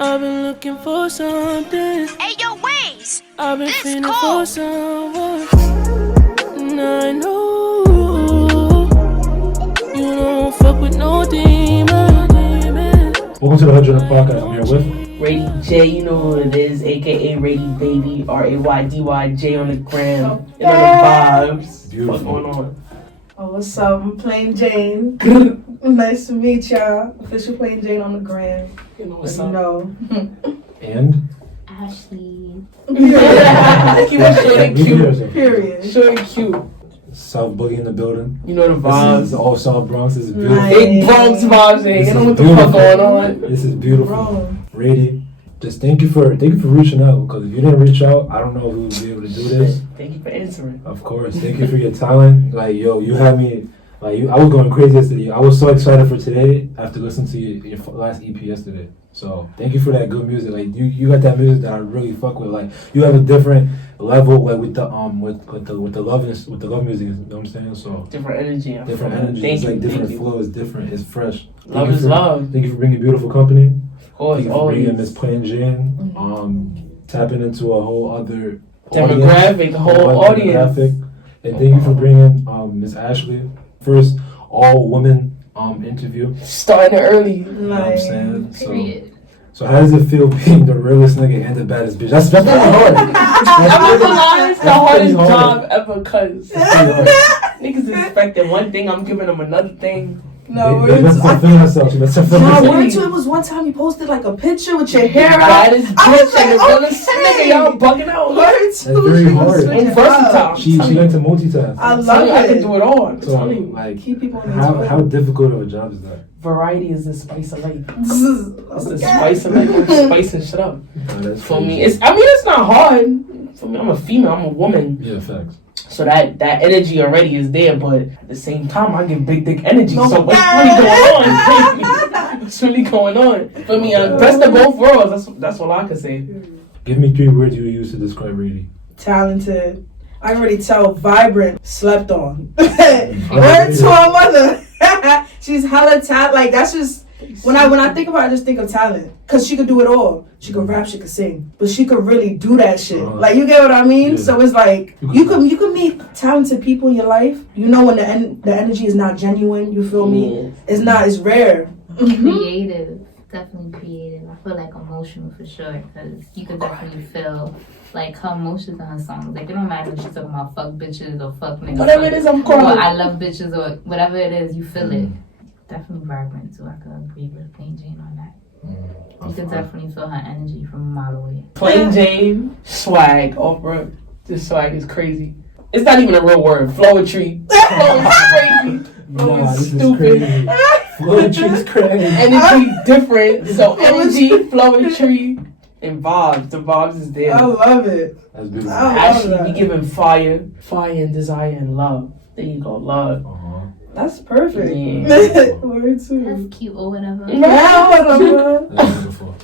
I've been looking for something. Hey, yo, Waze. I've been This feeling cold. for someone. And I know you don't fuck with no demon. Welcome to the 100 Podcast. I'm here with Raydy J, you know who it is, aka Raydy Baby, RAYDYJ on the gram, and on the vibes. Beautiful. What's going on? Oh, what's up? I'm Plain Jane. Nice to meet y'all. Official Plain Jane on the gram. You know what's You up? know. and Ashley. Keep it short and cute. Period. Short and cute. South Boogie in the building. You know the This is vibes. all South Bronx. This is beautiful. Nice. Big Bronx vibes, This you know is what the fuck beautiful. going on? This is beautiful. Bro. Raydy, just thank you for reaching out. Because if you didn't reach out, I don't know who would be able to do this. Thank you for answering. Of course, thank you for your talent. Like yo, you had me. I was going crazy yesterday. I was so excited for today after listening to your last EP yesterday. So thank you for that good music. Like you got that music that I really fuck with. Like you have a different level, like with the love music. You know what I'm saying? So Different energy. different energy. Thank It's you. like different Thank you. flow. It's different. It's fresh. Love is love. Thank you for bringing beautiful company. Of course, Thank you for bringing Miss always. Plain Jane. Tapping into a whole other Demographic, whole audience. demographic. And thank you for bringing Miss Ashley. First all woman interview. Starting early. You know what I'm Nice. saying? Period. So how does it feel being the realest nigga and the baddest bitch? That's pretty hard. I'm not gonna lie, it's the That's pretty hardest hard. job ever, cause That's pretty hard. niggas is expecting one thing, I'm giving them another thing. No, They messed up feeling herself. She messed up feeling Nah, herself. word to it was one time you posted like a picture with your hair out. Baddest I bitch was like, and the realest okay. nigga, y'all bugging out. Word to That's very she was hard. switching I'm versatile. up. She learned to multitask. I I'm love telling you, I can it. do it all. I'm So telling you. like Keep people on their how toes. difficult of a job is that? Variety is the spice of life. It's the Okay. spice of life. I'm spicing shit up. Nah, that's For me, crazy. it's not hard. For me, I'm a female, I'm a woman. Yeah, facts. So that energy already is there, but at the same time, I give big dick energy. No. So what's really going on? What's really going on? For me, best of both worlds. That's all I can say. Give me 3 words you would use to describe Raydy. Talented. I can already tell. Vibrant. Slept on. Word to our mother. She's hella talent. Like that's just when I think about it, I just think of talent. Cause she could do it all. She could rap, she could sing, but she could really do that shit. Like you get what I mean? Yeah. So it's like you could meet talented people in your life. You know when the energy is not genuine. You feel me? It's not. It's rare. Creative. Definitely creative. I feel like emotional for sure because you could definitely feel like her emotions in her songs. Like it don't matter if she's talking about fuck bitches or fuck niggas. Whatever it is, I'm Or calling. I love bitches or whatever it is, you feel it. Definitely vibrant too. I could agree with Plain Jane on that. You could definitely feel her energy from a mile away. Plain Jane, swag, Oprah. This swag is crazy. It's not even a real word. Flowetry. Flow is crazy. Flow Nah, is this is stupid. crazy. Flowetry is crazy. Energy different. So energy, flowetry, and vibes. The vibes is there. I love it. That's beautiful. I love Ashley that. be giving fire and desire and love. There you go, love. That's perfect. Yeah. Word too. That's cute or whatever. Yeah, whatever. That's beautiful.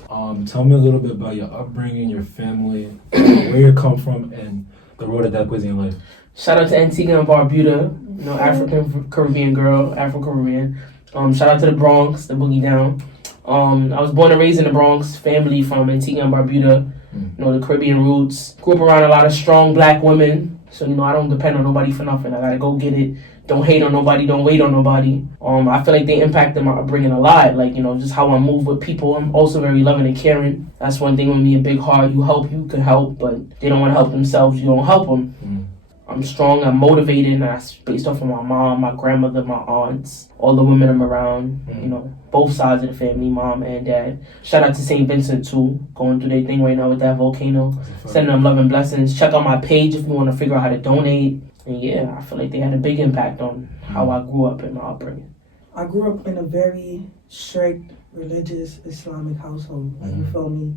Tell me a little bit about your upbringing, your family, where you come from, and the role that plays in your life. Shout out to Antigua and Barbuda, you know, African Caribbean girl, Afro Caribbean. Shout out to the Bronx, the boogie down. I was born and raised in the Bronx, family from Antigua and Barbuda, you know, the Caribbean roots. Grew up around a lot of strong black women, so you know I don't depend on nobody for nothing. I gotta go get it. Don't hate on nobody, don't wait on nobody. I feel like they impacted my upbringing a lot. Like, you know, just how I move with people. I'm also very loving and caring. That's one thing with me, a big heart. You can help, but they don't want to help themselves, you don't help them. I'm strong, I'm motivated, and that's based off of my mom, my grandmother, my aunts, all the women I'm around, you know, both sides of the family, mom and dad. Shout out to St. Vincent too, going through their thing right now with that volcano. Sending them love and blessings. Check out my page if you want to figure out how to donate. And yeah, I feel like they had a big impact on how I grew up in my upbringing. I grew up in a very strict, religious, Islamic household. Like, you feel me?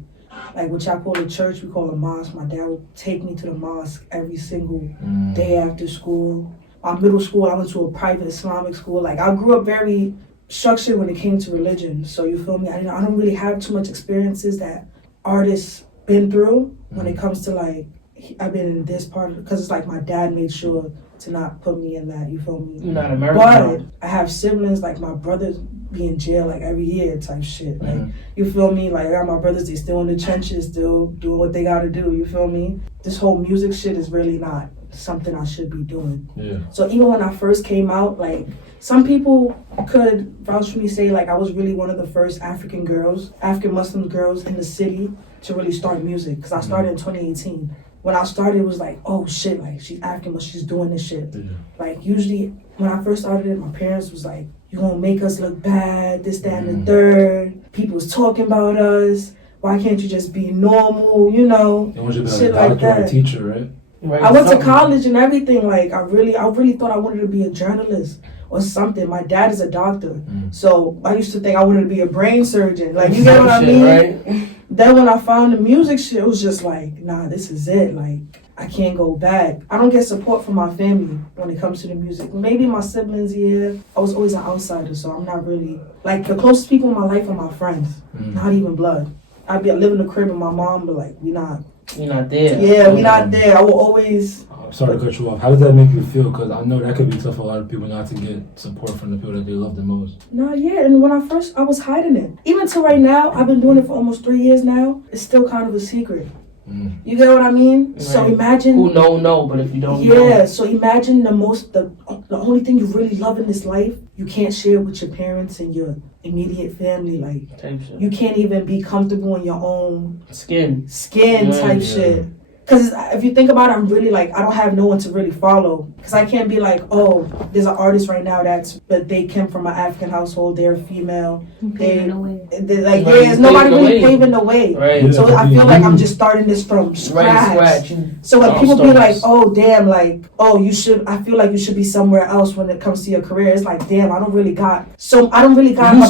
Like what y'all call a church, we call a mosque. My dad would take me to the mosque every single day after school. My middle school, I went to a private Islamic school. Like I grew up very structured when it came to religion. So you feel me? I don't really have too much experiences that artists been through when it comes to like I've been in this part because it's like my dad made sure to not put me in that. You feel me? You're not American. But I have siblings like my brothers. be in jail like every year type shit. Like, you feel me? Like, I got my brothers, they still in the trenches, still doing what they gotta do, you feel me? This whole music shit is really not something I should be doing. Yeah. So even when I first came out, like, some people could vouch for me, say like I was really one of the first African Muslim girls in the city to really start music, because I started in 2018. When I started, it was like, oh shit, like she's African, but she's doing this shit. Yeah. Like usually when I first started it, my parents was like, you gonna make us look bad, this, that, and the third. People was talking about us. Why can't you just be normal, you know? They want you to be shit like a like doctor or a that. teacher, right? Right, I went to something. college and everything. Like I really thought I wanted to be a journalist or something. My dad is a doctor, so I used to think I wanted to be a brain surgeon. Like, you get what I mean? Right? Then when I found the music shit, it was just like, nah, this is it. Like, I can't go back. I don't get support from my family when it comes to the music. Maybe my siblings, yeah. I was always an outsider, so I'm not really, like, the closest people in my life are my friends, not even blood. I'd be living in the crib with my mom, but like, we not. You're not there. Yeah, we not there. I will always. I'm sorry to cut you off. How does that make you feel? Because I know that could be tough for a lot of people not to get support from the people that they love the most. No, yeah, and when I was hiding it. Even till right now, I've been doing it for almost 3 years now. It's still kind of a secret. You get what I mean? Right. So imagine. Who know, but if you don't know. Yeah, so imagine the only thing you really love in this life, you can't share with your parents and your immediate family. Like, Type shit. you can't even be comfortable in your own Skin. type shit. Because if you think about it, I'm really like, I don't have no one to really follow. Because I can't be like, oh, there's an artist right now but they came from an African household, they're female. They're like, there's nobody really paving the way. Right. So I feel like I'm just starting this from scratch. So when people be like, oh, damn, like, oh, I feel like you should be somewhere else when it comes to your career. It's like, damn, I don't really got I'm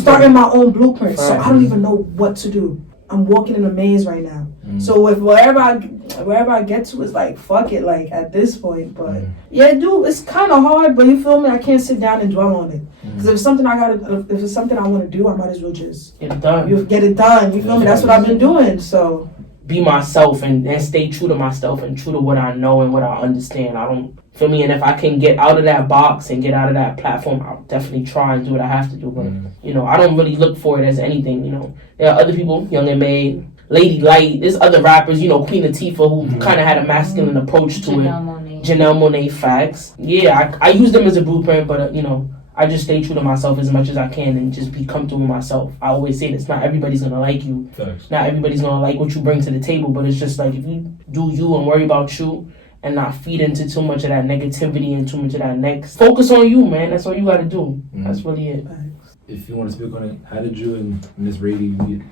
starting my own blueprint. So I don't even know what to do. I'm walking in a maze right now. So if wherever I get to is like, fuck it, like at this point. But yeah, dude, it's kind of hard, but you feel me? I can't sit down and dwell on it. Because if it's something I want to do, I might as well just get it done. You feel me? That's what I've been doing. So be myself and stay true to myself and true to what I know and what I understand. I don't feel me, and if I can get out of that box and get out of that platform, I'll definitely try and do what I have to do. But you know, I don't really look for it as anything. You know, there are other people, Young and Made, Lady Light. There's other rappers, you know, Queen Latifah, who kind of had a masculine approach to Janelle Monáe, facts. Yeah, I use them as a blueprint, but you know, I just stay true to myself as much as I can and just be comfortable with myself. I always say this: not everybody's gonna like you. Thanks. Not everybody's gonna like what you bring to the table. But it's just like, if you do you and worry about you, and not feed into too much of that negativity and too much of that next. Focus on you, man. That's all you gotta do. That's really it. If you want to speak on it, how did you and Miss Raydy meet?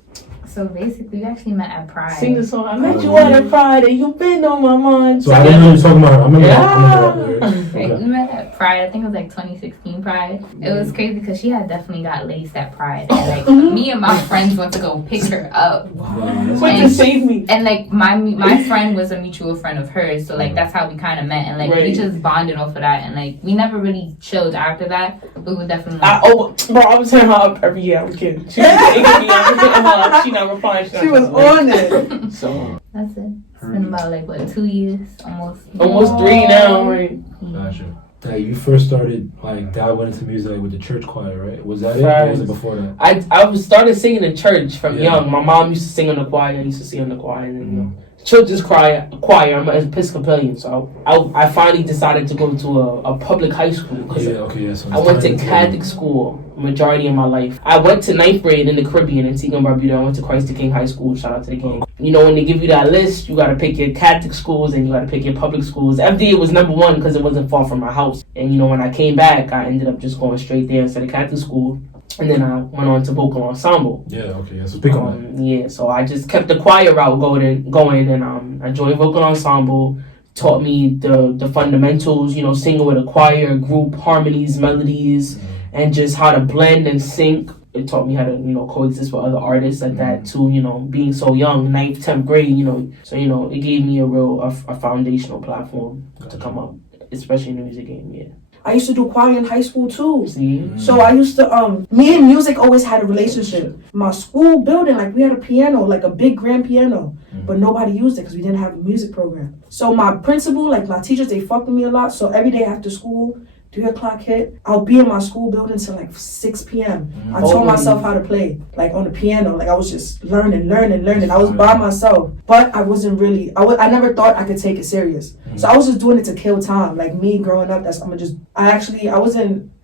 So basically, we actually met at Pride. Sing the song. I met you at Pride and you've been on my mind. So I didn't know you were talking about her. I remember that. Right, we met at Pride. I think it was like 2016 Pride. It was crazy because she had definitely got laced at Pride. And like me and my friends went to go pick her up. Wait to save me. And like my friend was a mutual friend of hers, so like that's how we kind of met. And like we just bonded off of that. And like we never really chilled after that. We would definitely. Bro, I was turning her up every year. I'm kidding. She was hitting me up. She not replying. She was on it. So that's it. It's been about like what, 2 years, almost 3 now, right? Gotcha. That you first started like dabbling into music like, with the church choir, right? Was that it, or was it before that? I started singing in church from young. My mom used to sing in the choir. I used to sing in the choir, and you know, children's choir. I'm an Episcopalian, so I finally decided to go to a public high school. So I went to Catholic school majority of my life. I went to 9th grade in the Caribbean in Antigua and Barbuda. I went to Christ the King High School. Shout out to the King. You know, when they give you that list, you got to pick your Catholic schools and you got to pick your public schools. FDA was number 1 because it wasn't far from my house. And you know, when I came back, I ended up just going straight there instead of Catholic school. And then I went on to vocal ensemble. So speak on that. Yeah, so I just kept the choir route going, and I joined vocal ensemble. Taught me the fundamentals, you know, singing with a choir, group, harmonies, melodies, and just how to blend and sync. It taught me how to, you know, coexist with other artists at that too, you know, being so young, 9th, 10th grade, you know. So, you know, it gave me a foundational platform to come up, especially in the music game, yeah. I used to do choir in high school too. See? So I used to, me and music always had a relationship. My school building, like we had a piano, like a big grand piano, but nobody used it because we didn't have a music program. So my principal, like my teachers, they fucked with me a lot. So every day after school, 3 o'clock hit, I'll be in my school building till like 6 p.m. I taught myself how to play, like on the piano. Like I was just learning. I was by myself, but I wasn't really, I never thought I could take it serious. So I was just doing it to kill time. Like me growing up, I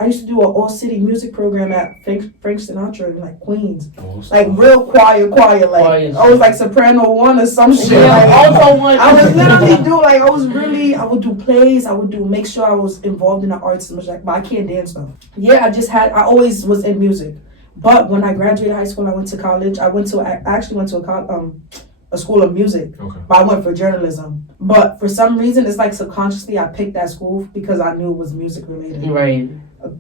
used to do an all-city music program at Frank Sinatra in like Queens. Like real quiet, like I was like soprano 1 or some shit. Like, also one. I was literally I would do plays, I would make sure I was involved in the arts as much, like, but I can't dance though. Yeah, I always was in music. But when I graduated high school, I went to college. I actually went to a school of music, but I went for journalism. But for some reason, it's like subconsciously I picked that school because I knew it was music related. Right.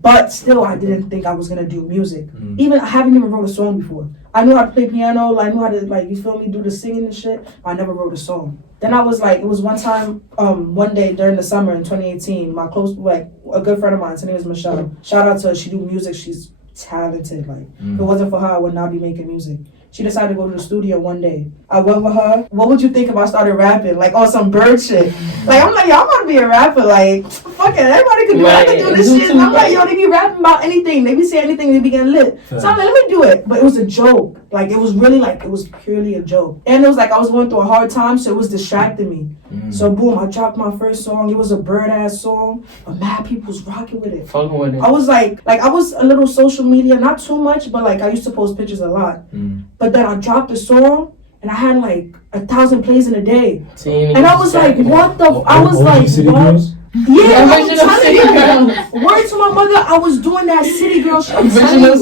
But still, I didn't think I was gonna do music. Even I haven't even wrote a song before. I knew how to play piano, I knew how to, like, you feel me, do the singing and shit. I never wrote a song. Then I was like, it was one time, one day during the summer in 2018, my a good friend of mine, her name is Michelle. Shout out to her, she do music, she's talented. Like, if it wasn't for her, I would not be making music. She decided to go to the studio one day. I went with her. What would you think if I started rapping? Like on some bird shit. Like I'm like, yo, I'm gonna be a rapper. Like, fuck it, everybody can do it. I can do this shit. And I'm like, yo, they be rapping about anything. They be saying anything, they be getting lit. So I'm like, let me do it. But it was a joke. Like it was really like, it was purely a joke. And it was like I was going through a hard time, so it was distracting me. So boom, I dropped my first song. It was a bird ass song. But mad people was rocking with it. Fucking with it. I was like I was a little social media, not too much, but like I used to post pictures a lot. But then I dropped the song and I had like 1,000 plays in a day. And I was like, what the I was like, what? Yeah, I'm telling you. Word to my mother, I was doing that City Girl shit.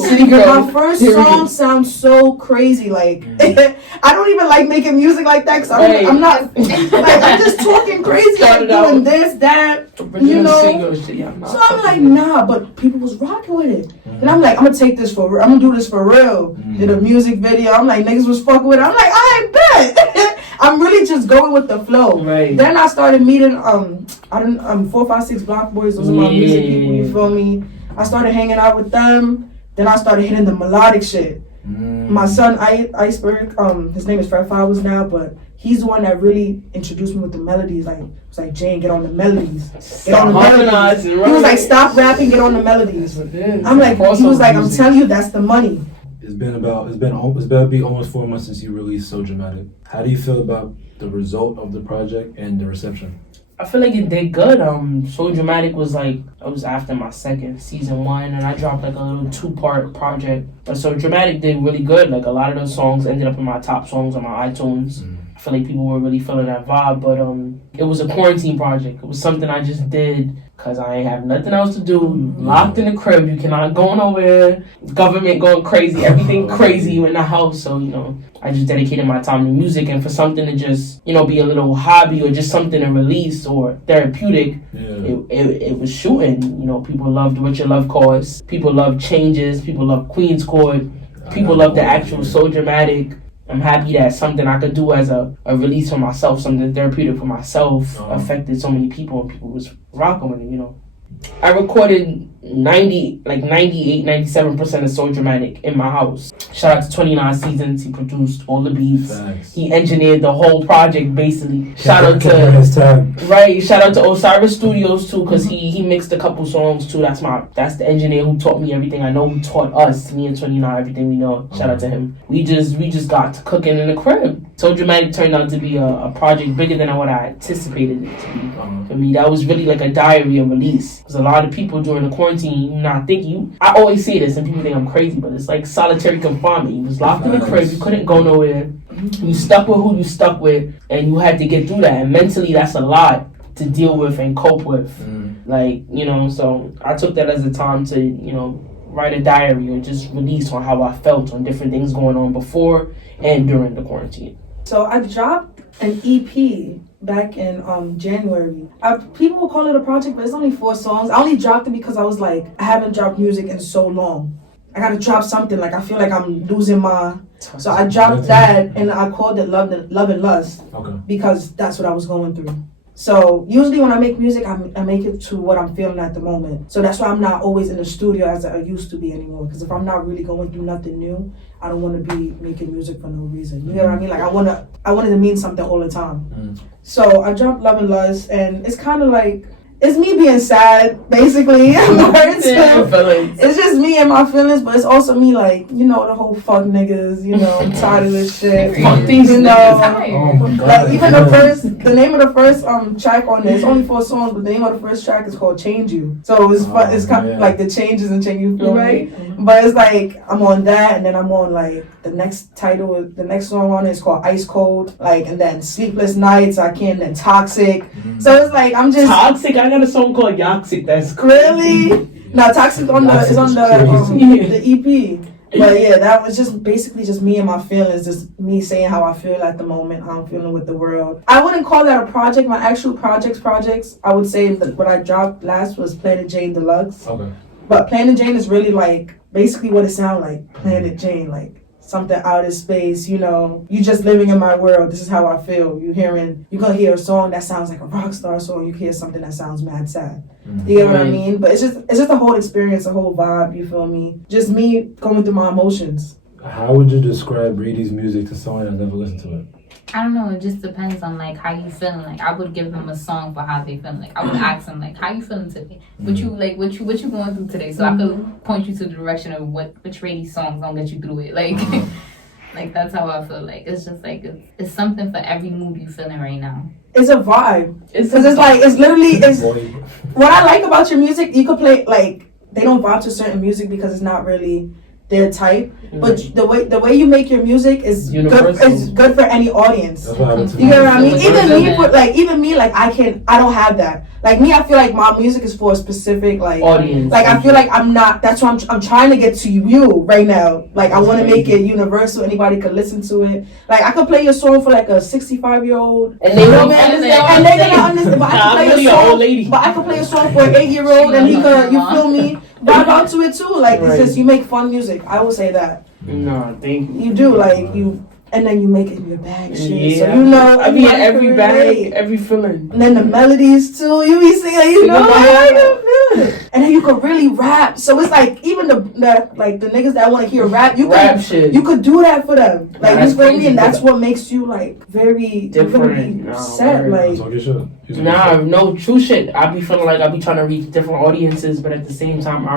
City Girl. My first song sounds so crazy. Like, I don't even like making music like that because I'm not, like, I'm just talking crazy. I'm doing this, that, you know. So I'm like, nah, but people was rocking with it. And I'm like, I'm gonna take this for real. I'm gonna do this for real. Did a music video. I'm like, niggas was fucking with it. I'm like, I bet. I'm really just going with the flow. Right. Then I started meeting 456 Block Boys. Those are my music people. You feel me? I started hanging out with them. Then I started hitting the melodic shit. My son Iceberg, his name is Fred Flowers now, but he's the one that really introduced me with the melodies. Like, it's like, Jane, get on the melodies. Get on the melodies. He was like, stop rapping, get on the melodies. I'm like, he was like, I'm telling you, that's the money. It's about to be almost 4 months since you released So Dramatic. How do you feel about the result of the project and the reception? I feel like it did good. So Dramatic was like, it was after my second season 1, and I dropped like a little 2-part project. But So Dramatic did really good. Like a lot of those songs ended up in my top songs on my iTunes. I feel like people were really feeling that vibe, but it was a quarantine project. It was something I just did because I ain't have nothing else to do. Locked in the crib, you cannot go nowhere. Government going crazy, everything crazy in the house. So, you know, I just dedicated my time to music, and for something to just, you know, be a little hobby or just something to release or therapeutic, it was shooting. You know, people loved What Your Love Cause. People loved Changes. People loved Queen's Court. People loved the actual So Dramatic. I'm happy that something I could do as a release for myself, something therapeutic for myself, affected so many people, and people was rocking with it, you know. I recorded 98, 97% of So Dramatic in my house. Shout out to 29 Seasons. He produced all the beats. Thanks. He engineered the whole project basically. Shout out to Osiris Studios too, because he mixed a couple songs too. That's the engineer who taught me everything I know, who taught us, me and 29, everything we know. Shout out to him. We just got to cooking in the crib. So Dramatic turned out to be a project bigger than what I anticipated it to be. For me, that was really like a diary of release. Because a lot of people during the quarantine, I always say this and people think I'm crazy, but it's like solitary confinement. You was locked in the crib, you couldn't go nowhere. You stuck with who you stuck with, and you had to get through that. And mentally, that's a lot to deal with and cope with. Like, you know, so I took that as a time to, you know, write a diary or just release on how I felt on different things going on before and during the quarantine. So I dropped an EP back in January. People will call it a project, but it's only 4 songs. I only dropped it because I was like, I haven't dropped music in so long. I gotta drop something. Like, I feel like I'm losing my... So I dropped that, and I called it Love and Lust. Because that's what I was going through. So usually when I make music, I make it to what I'm feeling at the moment. So that's why I'm not always in the studio as I used to be anymore. Because if I'm not really going through nothing new, I don't want to be making music for no reason. You know what I mean? Like, I wanted to mean something all the time. So I dropped Love and Lust, and it's kind of like, it's me being sad, basically. It's just me and my feelings, but it's also me, like, you know, the whole fuck niggas, you know, I'm tired of this shit. Fuck these you know. Oh my God. Like, even the name of the first track on there, it's only 4 songs, but the name of the first track is called Change You. So it's fun, it's kind of like the changes and change you feel right. But it's like, I'm on that, and then I'm on, like, the next song on it is called Ice Cold, like, and then Sleepless Nights, then Toxic. So it's like, I'm just... Toxic? I got a song called Yoxic, that's really? No, Toxic is on the EP. But yeah, that was just basically just me and my feelings, just me saying how I feel at the moment, how I'm feeling with the world. I wouldn't call that a project. My actual projects, I would say that what I dropped last was Planet Jane Deluxe. Okay. But Planet Jane is really like basically what it sounds like. Planet Jane, like something out of space, you know. You just living in my world. This is how I feel. You're gonna hear a song that sounds like a rock star song. You hear something that sounds mad sad. You get what I mean? But it's just a whole experience, a whole vibe. You feel me? Just me going through my emotions. How would you describe Raydy's music to someone that never listened to it? I don't know. It just depends on like how you feeling. Like I would give them a song for how they feeling. Like I would ask them like, how you feeling today? What you going through today? So I could point you to the direction of which Raydy songs gonna get you through it. Like. Like that's how I feel. Like it's just like it's something for every mood you feeling right now. It's a vibe. It's literally what I like about your music. You could play like they don't vibe to certain music because it's not really their type. But the way you make your music is good for any audience. You get what I mean? Even me, I don't have that. Like me, I feel like my music is for a specific like audience. Like I feel like I'm not. That's why I'm trying to get to you right now. Like I want to make it universal. Anybody could listen to it. Like I could play your song for like a 65-year-old, and they don't understand. And they're gonna understand. But I could play a song for an 8-year-old, and he could. You feel me? Vibe out to it too. Like it's just you make fun music. I will say that. No, thank you. You do like you. And then you make it in your bag shit. Yeah. So you know I mean every bag, every feeling. And then the melodies too. You be singing, you know, I can feel it. And then you could really rap. So it's like even the niggas that want to hear rap, you could do that for them. Like you feel me? And that's what makes you like very different. Set like no true shit. I be feeling like I be trying to reach different audiences, but at the same time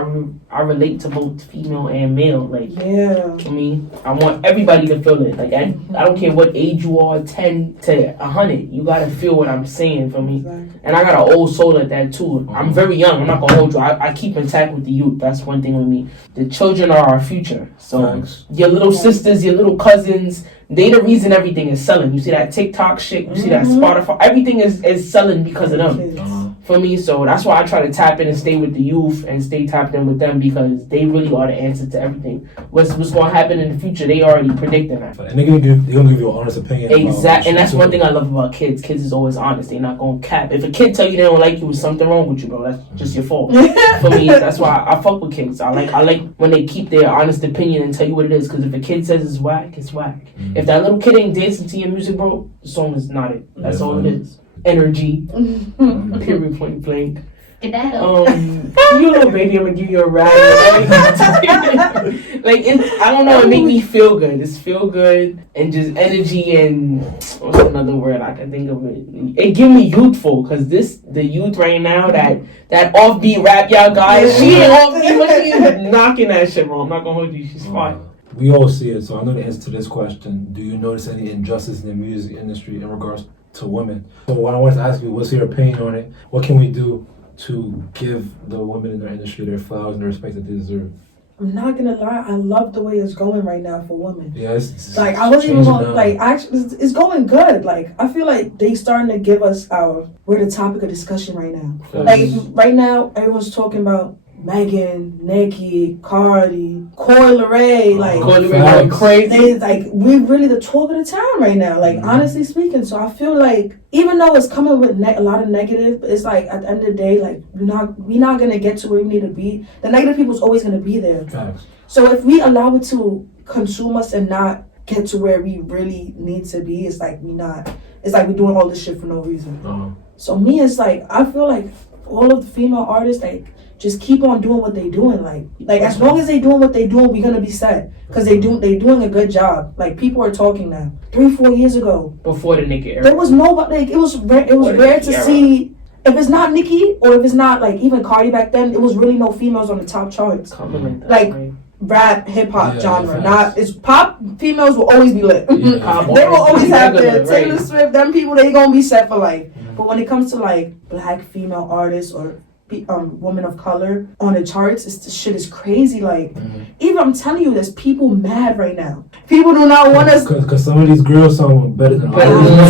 I relate to both female and male. Like I mean, I want everybody to feel it. Like I don't care what age you are, 10 to 100. You gotta feel what I'm saying for me. Exactly. And I got an old soul at that too. I'm very young. I'm not gonna hold you. I keep intact with the youth. That's one thing with me. The children are our future. So your little sisters, your little cousins, they the reason everything is selling. You see that TikTok shit, you see that Spotify, everything is selling because of them. For me, so that's why I try to tap in and stay with the youth and stay tapped in with them because they really are the answer to everything. What's going to happen in the future, they already predicting that. And they're gonna give you an honest opinion. Exactly, and that's one thing I love about kids. Kids is always honest. They're not going to cap. If a kid tell you they don't like you, there's something wrong with you, bro. That's just your fault. For me, that's why I fuck with kids. I like when they keep their honest opinion and tell you what it is. Because if a kid says it's whack, it's whack. If that little kid ain't dancing to your music, bro, the song is not it. That's all it is. Energy. Period. Point blank. You little baby, I'm gonna give you a ride. I don't know. It make me feel good. It's feel good and just energy and what's another word I can think of it. It give me youthful because the youth right now that offbeat rap y'all guys. She ain't offbeat, but she is knocking that shit, bro. I'm not gonna hold you. She's fine. We all see it, so I know the answer to this question. Do you notice any injustice in the music industry in regards to women? So what I want to ask you, what's your opinion on it? What can we do to give the women in our industry their flowers and the respect that they deserve? I'm not gonna lie, I love the way it's going right now for women. Yeah, it's like I wasn't even gonna, like actually it's going good. Like I feel like they starting to give us we're the topic of discussion right now. Like right now everyone's talking about Megan, Nicki, Cardi, Coi Leray, like Coi Leray crazy. We're really the talk of the town right now. Like honestly speaking, so I feel like even though it's coming with a lot of negative, it's like at the end of the day, like we're not gonna get to where we need to be. The negative people's always gonna be there. So if we allow it to consume us and not get to where we really need to be, it's like we're doing all this shit for no reason. So me, it's like I feel like all of the female artists just keep on doing what they doing. Like as long as they doing what they doing, we're gonna be set. Cause they doing a good job. Like people are talking now. 3-4 years ago, before the Nicki era, there was nobody. Like, it was rare to see if it's not Nicki or if it's not like even Cardi back then, it was really no females on the top charts. Like rap, hip hop genre. Not it's pop. Females will always be lit. They will always have their Taylor Swift. Them people they gonna be set for life. But when it comes to like black female artists or women of color on the charts, the shit is crazy. Like even I'm telling you, there's people mad right now. People do not want us because some of these girls sound better than I'm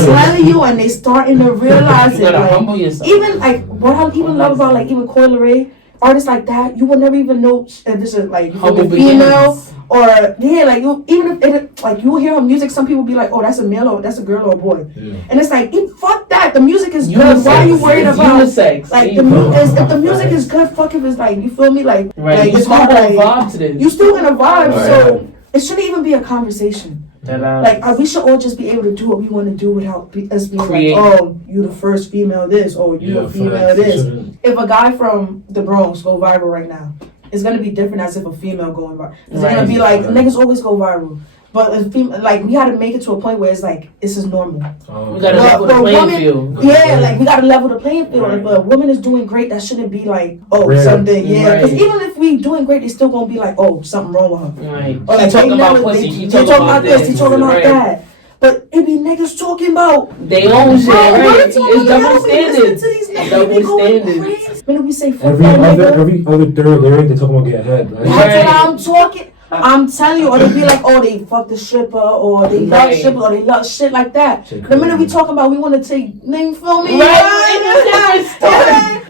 telling you, and they starting to realize it. Like, even like what I even love about like even Coi Leray, artists like that, you will never even know if this is like female or like you even if it like you will hear her music. Some people be like, oh, that's a male or that's a girl or a boy, and it's like fuck that. The music is good. Why are you worried about unisex? Like if the music is good, fuck if it's like you feel me like you it's still hard, gonna vibe to this. You still gonna vibe, so it shouldn't even be a conversation. Like we should all just be able to do what we want to do without us being like, oh, you the first female this, or you the female this. If a guy from the Bronx go viral right now, it's gonna be different as if a female going viral. It's gonna be like niggas always go viral. But like we gotta make it to a point where it's like this is normal. We gotta level the playing field. Yeah, like we gotta level the playing field. If a woman is doing great, that shouldn't be like something. Yeah, because even if we doing great, they still gonna be like something wrong with her. Right. Or like, she talking about pussy. She talking about this. She talking about that. But it be niggas talking about they own shit, right? It's double standards. Double standards. When we say every other third lyric, they talking about get ahead. Right? That's what I'm talking. I'm telling you, or they be like, oh, they fucked the stripper, or they love strippers, or they love shit like that. The minute we talking about we want to take, you feel me?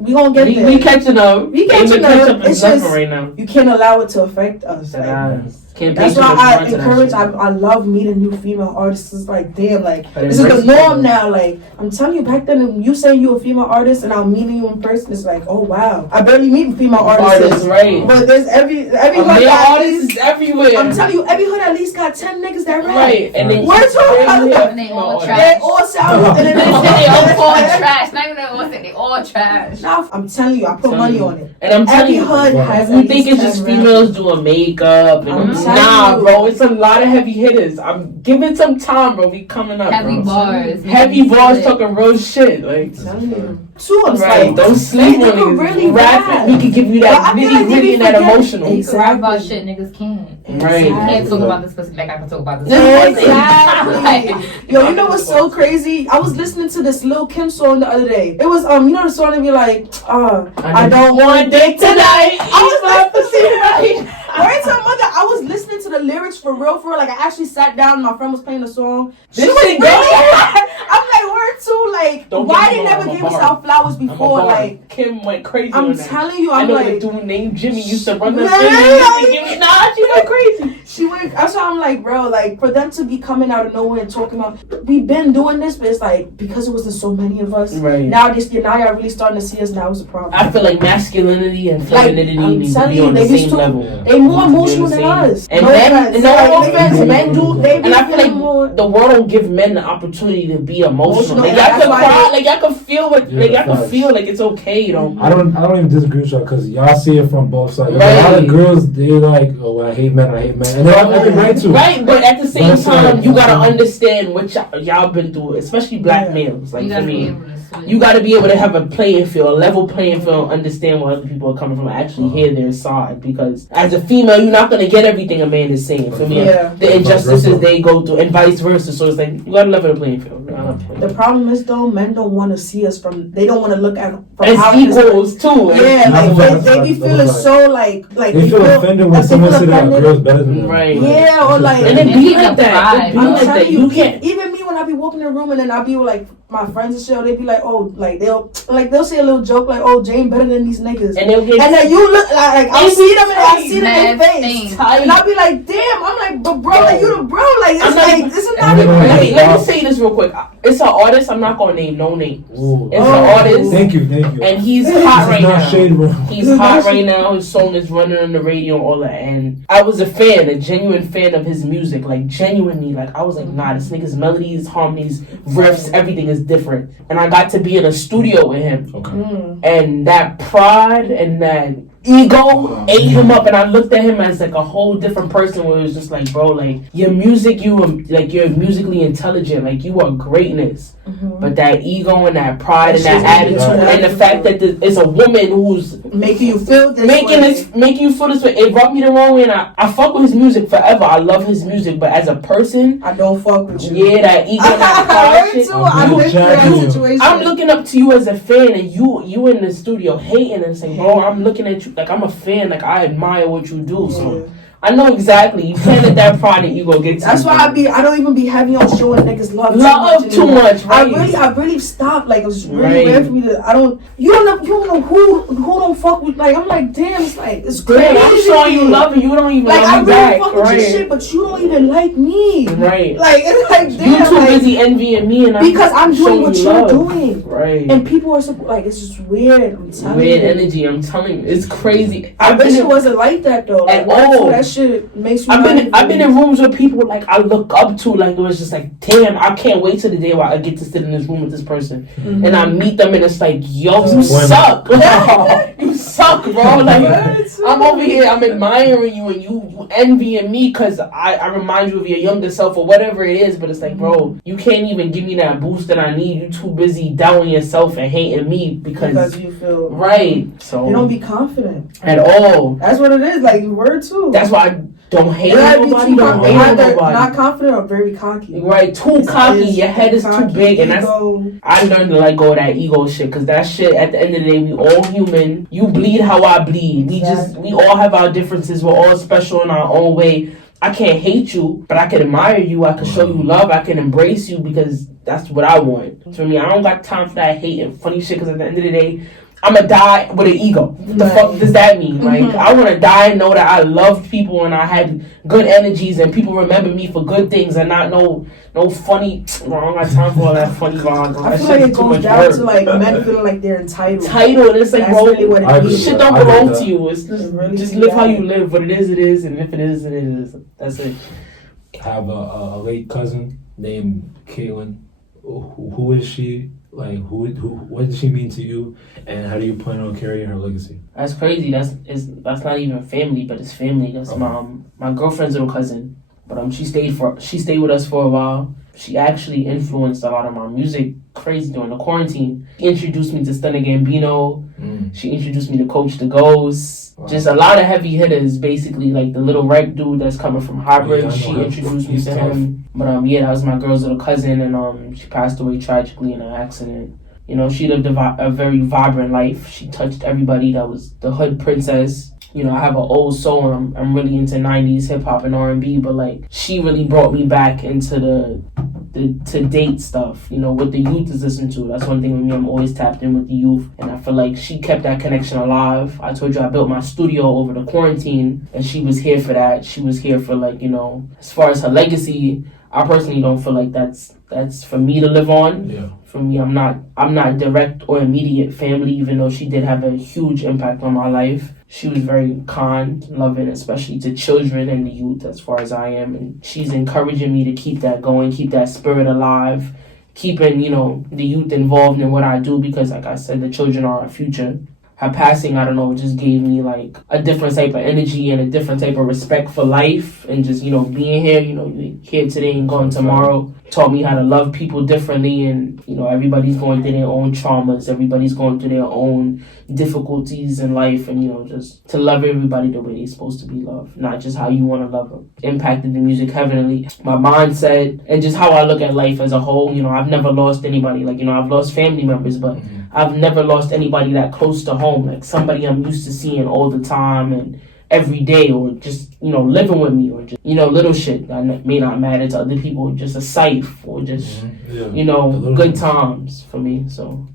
We gonna get there. We catching up. We catching up. It's just right now. You can't allow it to affect us. That's why I encourage. I love meeting new female artists. It's like damn, like this is the norm now. Like I'm telling you, back then, you saying you a female artist and I'm meeting you in person, it's like, oh wow, I barely meet female artists. Right? But there's every hood male artist is everywhere. I'm telling you, every hood at least got 10 niggas that rap. Right, and they they all trash. They all sound. And then they all trash. Not even all say they all trash. Nah, I'm telling you, I put money on it. And I'm telling every hood has. You think it's just females doing makeup? Nah, bro, it's a lot of heavy hitters. I'm giving some time, bro. We coming up, heavy bars. Heavy bars talking real shit. Like, right. Don't sleep on it. Really rap, we can give you that nitty-gritty and that emotional. You can rap about shit niggas can't. Right. You can't talk about this pussy like I can talk about this. Exactly. Yo, you know what's so crazy? I was listening to this Lil Kim song the other day. It was you know the song that be like, I don't want dick tonight. I was like, right. Word to mother, I was listening to the lyrics for real. Like I actually sat down and my friend was playing the song. This shit go. I'm like, word too. Like, why they never gave us our flowers before? Like, Kim went crazy. I'm telling you, I'm I know like, the dude named Jimmy used to run the thing. Nah, she went crazy. She went. That's why I'm like, bro. Like, for them to be coming out of nowhere and talking about, we've been doing this, but it's like because it was so many of us. Right. Now y'all really starting to see us. Now is a problem. I feel like masculinity and femininity need to be on the same level. They more emotional than us. And men do. And I feel like the world don't give men the opportunity to be emotional. Like y'all can cry, like y'all can feel what, like y'all can feel like it's okay. You know. I don't even disagree with y'all because y'all see it from both sides. Right. A lot of girls they're like, oh, I hate men, and they have every right to. Right, but at the same time, you gotta understand what y'all been through, especially black males. Like for me. You got to be able to have a playing field, a level playing field, understand where other people are coming from, actually hear their side. Because as a female, you're not going to get everything a man is saying. For me, the injustices they go through, and vice versa. So it's like, you got to level the playing field. The problem is, though, men don't want to see us they don't want to look at as equals, too. Yeah, like, they be feeling so, like they feel offended when someone says that a girl's better than them. Right. Yeah, or like. And it be like that. I'm telling you, even me when I be walking in the room and then I be like, my friends and shit, they be like, oh, like they'll say a little joke like, oh, Jane better than these niggas, and then you look like I see them in their face, and I'll be like, damn, I'm like, but bro, like you the bro, like it's like this is not. Let me say this real quick. It's an artist. I'm not gonna name no names. It's an artist. Thank you. And he's hot right now. He's hot right now. His song is running on the radio and all that. And I was a genuine fan of his music. Like genuinely, like I was like, nah, this nigga's melodies, harmonies, riffs, everything is different. And I got to be in a studio with him. Okay. And that pride and that ego ate him up, and I looked at him as like a whole different person where it was just like, bro, like your music, you're musically intelligent, like you are greatness. But that ego and that pride and that attitude and the fact that it's a woman who's making you feel this making you feel this way, it rubbed me the wrong way. And I fuck with his music forever. I love his music, but as a person, I don't fuck with you. Yeah, that ego, that pride shit. I've been through that situation. I'm looking up to you as a fan, and you in the studio hating and saying, bro, I'm looking at you like I'm a fan, like I admire what you do. So I know exactly. You can't let that pride and ego get to That's you. why I don't even be heavy on showing niggas love too much. Right? I really stopped. Like, it was really rare for me to. You don't know who don't fuck with. Like, I'm like, damn, it's like it's crazy. I'm showing you love and you don't even like, love me I really back. fuck with your shit, but you don't even like me. Right. Like, it's like, damn. You too busy envying me, and because I'm doing what you're doing. Right. And people are so like, it's just weird. I'm telling you. Weird energy. I'm telling you, it's crazy. I wish it wasn't like that though. Like, at all. That shit makes you. I've been in rooms with people like I look up to, like it was just like, damn, I can't wait till the day where I get to sit in this room with this person and I meet them and it's like, yo, you suck. You suck, bro. Like I'm over here, I'm admiring you and you envying me because I remind you of your younger self or whatever it is, but it's like, bro, you can't even give me that boost that I need. You too busy doubting yourself and hating me because you feel right. So you don't be confident at all. That's what it is. Like you were too. That's why I don't hate nobody. Don't hate nobody. Not confident or very cocky. Right, too cocky. Your head is too big, and that's. I learned to let go of that ego shit, cause that shit. At the end of the day, we all human. You bleed how I bleed. We all have our differences. We're all special in our own way. I can't hate you, but I can admire you. I can show you love. I can embrace you because that's what I want. For me, I don't got time for that hate and funny shit. Cause at the end of the day, I'ma die with an ego. What the fuck does that mean? Like, I want to die and know that I loved people and I had good energies and people remember me for good things and not no funny. Well, I don't got time for all that funny vibe. I feel like it goes down to like men feeling like they're entitled. And it's like, bro, really what it is. Shit don't belong to you. It's just live how you live. What it is, and if it is, it is. That's it. I have a late cousin named Kaytlen. Who is she? Like, what does she mean to you, and how do you plan on carrying her legacy? That's crazy. That's not even family, but it's family. That's my girlfriend's little cousin. But she stayed with us for a while. She actually influenced a lot of my music crazy during the quarantine. She introduced me to Stunna Gambino. She introduced me to Coach the Ghost. Wow. Just a lot of heavy hitters, basically, like the little rap dude that's coming from Highbridge. She introduced me to him. But that was my girl's little cousin, and she passed away tragically in an accident. You know, she lived a very vibrant life. She touched everybody. That was the hood princess. You know, I have an old soul and I'm really into 90s hip hop and R&B, but like she really brought me back into the to date stuff, you know, what the youth is listening to. That's one thing with me, I'm always tapped in with the youth, and I feel like she kept that connection alive. I told you I built my studio over the quarantine, and she was here for that. She was here for, like, you know, as far as her legacy, I personally don't feel like that's for me to live on. Yeah. For me, I'm not direct or immediate family, even though she did have a huge impact on my life. She was very kind, loving, especially to children and the youth as far as I am. And she's encouraging me to keep that going, keep that spirit alive, keeping, you know, the youth involved in what I do because, like I said, the children are our future. Her passing, I don't know, just gave me like a different type of energy and a different type of respect for life and just, you know, being here, you know, you're here today and gone tomorrow, taught me how to love people differently. And, you know, everybody's going through their own traumas, everybody's going through their own difficulties in life, and, you know, just to love everybody the way they're supposed to be loved, not just how you want to love them. Impacted the music heavily, my mindset, and just how I look at life as a whole. You know, I've never lost anybody. Like, you know, I've lost family members, but I've never lost anybody that close to home, like somebody I'm used to seeing all the time and every day, or just, you know, living with me, or just, you know, little shit that may not matter to other people, just a sight, or just, you know, good times for me. So,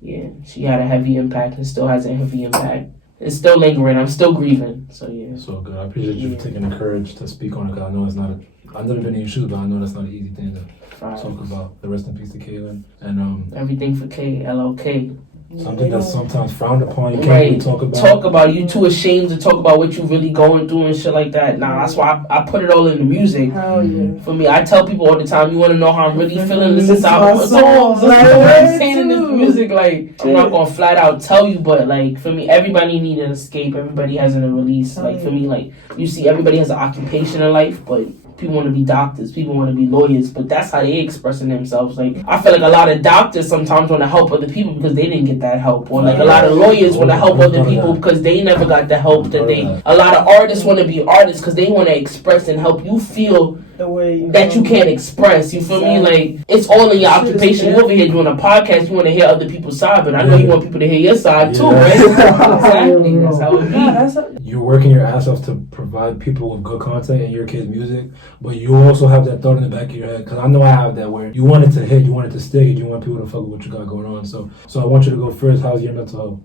yeah, she had a heavy impact and still has a heavy impact. It's still lingering. I'm still grieving. So, yeah. So good. I appreciate you taking the courage to speak on it, because I know it's not I've never been in your shoes, but I know that's not an easy thing to talk about. The rest in peace to Kaytlen. And everything for K, LOK. Something that's sometimes frowned upon. You can't really talk about. Talk about. You too ashamed to talk about what you really going through and shit like that. Nah, that's why I put it all in the music. Hell yeah. For me, I tell people all the time, you want to know how I'm really feeling? Listen to my songs. Listen to what I'm saying in this music. Like, I'm not gonna flat out tell you, but like, for me, everybody needs an escape. Everybody has a release. Like, for me, like, you see, everybody has an occupation in life, but people want to be doctors, people want to be lawyers, but that's how they expressing themselves. Like, I feel like a lot of doctors sometimes want to help other people because they didn't get that help, or like a lot of lawyers want to help other people because they never got the help that they. A lot of artists want to be artists because they want to express and help you feel the way that you can't express. You feel me? Like, it's all in your occupation. You over here doing a podcast, you want to hear other people's side, but I know you want people to hear your side too, right? Exactly. That's how it be. You're working your ass off to provide people with good content in your kids' music, but you also have that thought in the back of your head, because I know I have that, where you want it to hit, you want it to stick, and you want people to fuck with what you got going on. So I want you to go first. How's your mental health?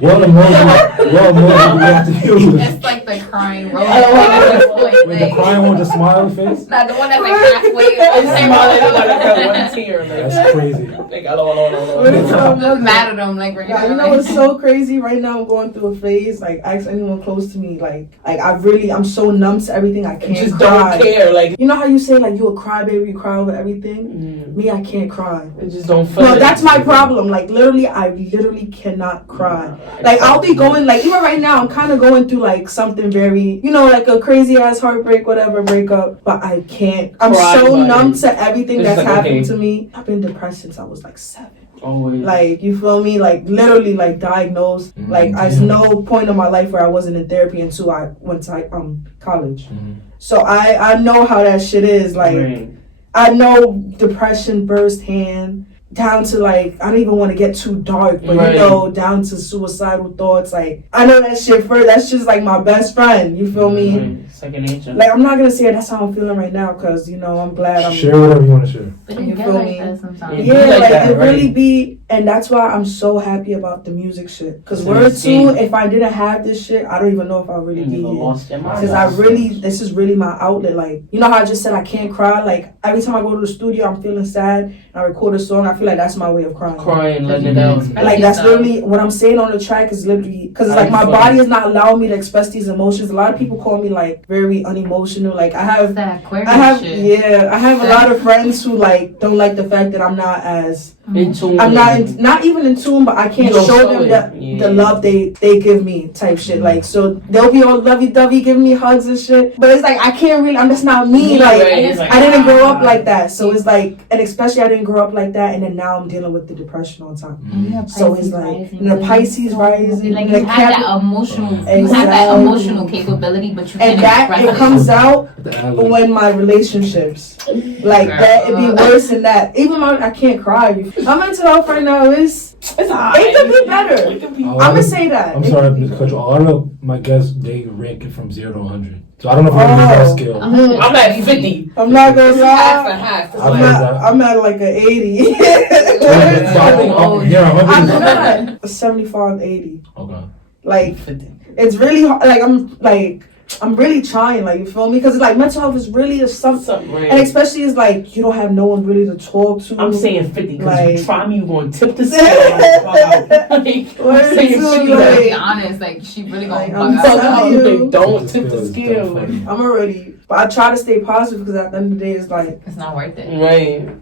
What emoji do you have to use? It's like the crying roll. With the crying with the smiley face? Not the one that's like halfway. That's crazy. I'm mad at them, like, you know what's so crazy? Right now I'm going through a phase, like, ask anyone close to me, like I'm so numb to everything, I can't just cry. Don't care, like, you know how you say, like, you a crybaby, you cry over everything? Me, I can't cry. It just don't feel. No, that's my problem. Like, I literally cannot cry. Like, I'll be going, like, even right now, I'm kind of going through, like, something very, you know, like a crazy ass heartbreak, whatever, breakup, but I can't. I'm so numb to everything that's happened to me. I've been depressed since I was like 7. Always. Like, you feel me? Like, literally, like, diagnosed. Like, there's no point in my life where I wasn't in therapy until I went to college. So I know how that shit is. Like, I know depression firsthand. Down to, like, I don't even want to get too dark, but you know, down to suicidal thoughts. Like, I know that shit first. That's just like my best friend. You feel me? Second nature. Like, I'm not gonna say that's how I'm feeling right now, cause you know I'm glad I'm. Share whatever you want to share. But you feel me? Yeah, like it really be, and that's why I'm so happy about the music shit. Cause word too, if I didn't have this shit, I don't even know if I'd really be here. Cause this is really my outlet. Like, you know how I just said I can't cry. Like, every time I go to the studio, I'm feeling sad, and I record a song. I feel like that's my way of crying. Letting it out. Like, that's literally what I'm saying on the track is literally, because it's like my body is not allowing me to express these emotions. A lot of people call me like very unemotional. Like, I have a lot of friends who like don't like the fact that I'm not as in tune. I'm not even in tune, but I can't show them the love they give me type shit. Like, so they'll be all lovey-dovey giving me hugs and shit, but it's like I can't really. That's not me. Like, I didn't grow up like that, so it's like, and especially I didn't grow up like that, and then now I'm dealing with the depression all the time. So it's like the Pisces rising, like you have that emotional, you have that emotional capability, but you can't express it. It comes out when my relationships, like that, it'd be worse than that. Even I can't cry. My mental health right now is it could be better. I'm gonna say that. I'm sorry, because a lot of my guests, they rank it from 0 to 100. So I don't know if I'm that scale. I'm at 50. I'm not gonna lie. Half and half. I'm at like an 80. I'm not 75, 80. Okay. Like, it's really hard. Like, I'm really trying, like, you feel me? Because it's like mental health is really something, right? And especially it's like you don't have no one really to talk to. I'm saying 50 because like, if you try me, you're going to tip the scale. I'm saying 50. To be honest, like, she really gonna bug out. Don't tip the scale. I'm already, but I try to stay positive because at the end of the day, it's like it's not worth it. Right.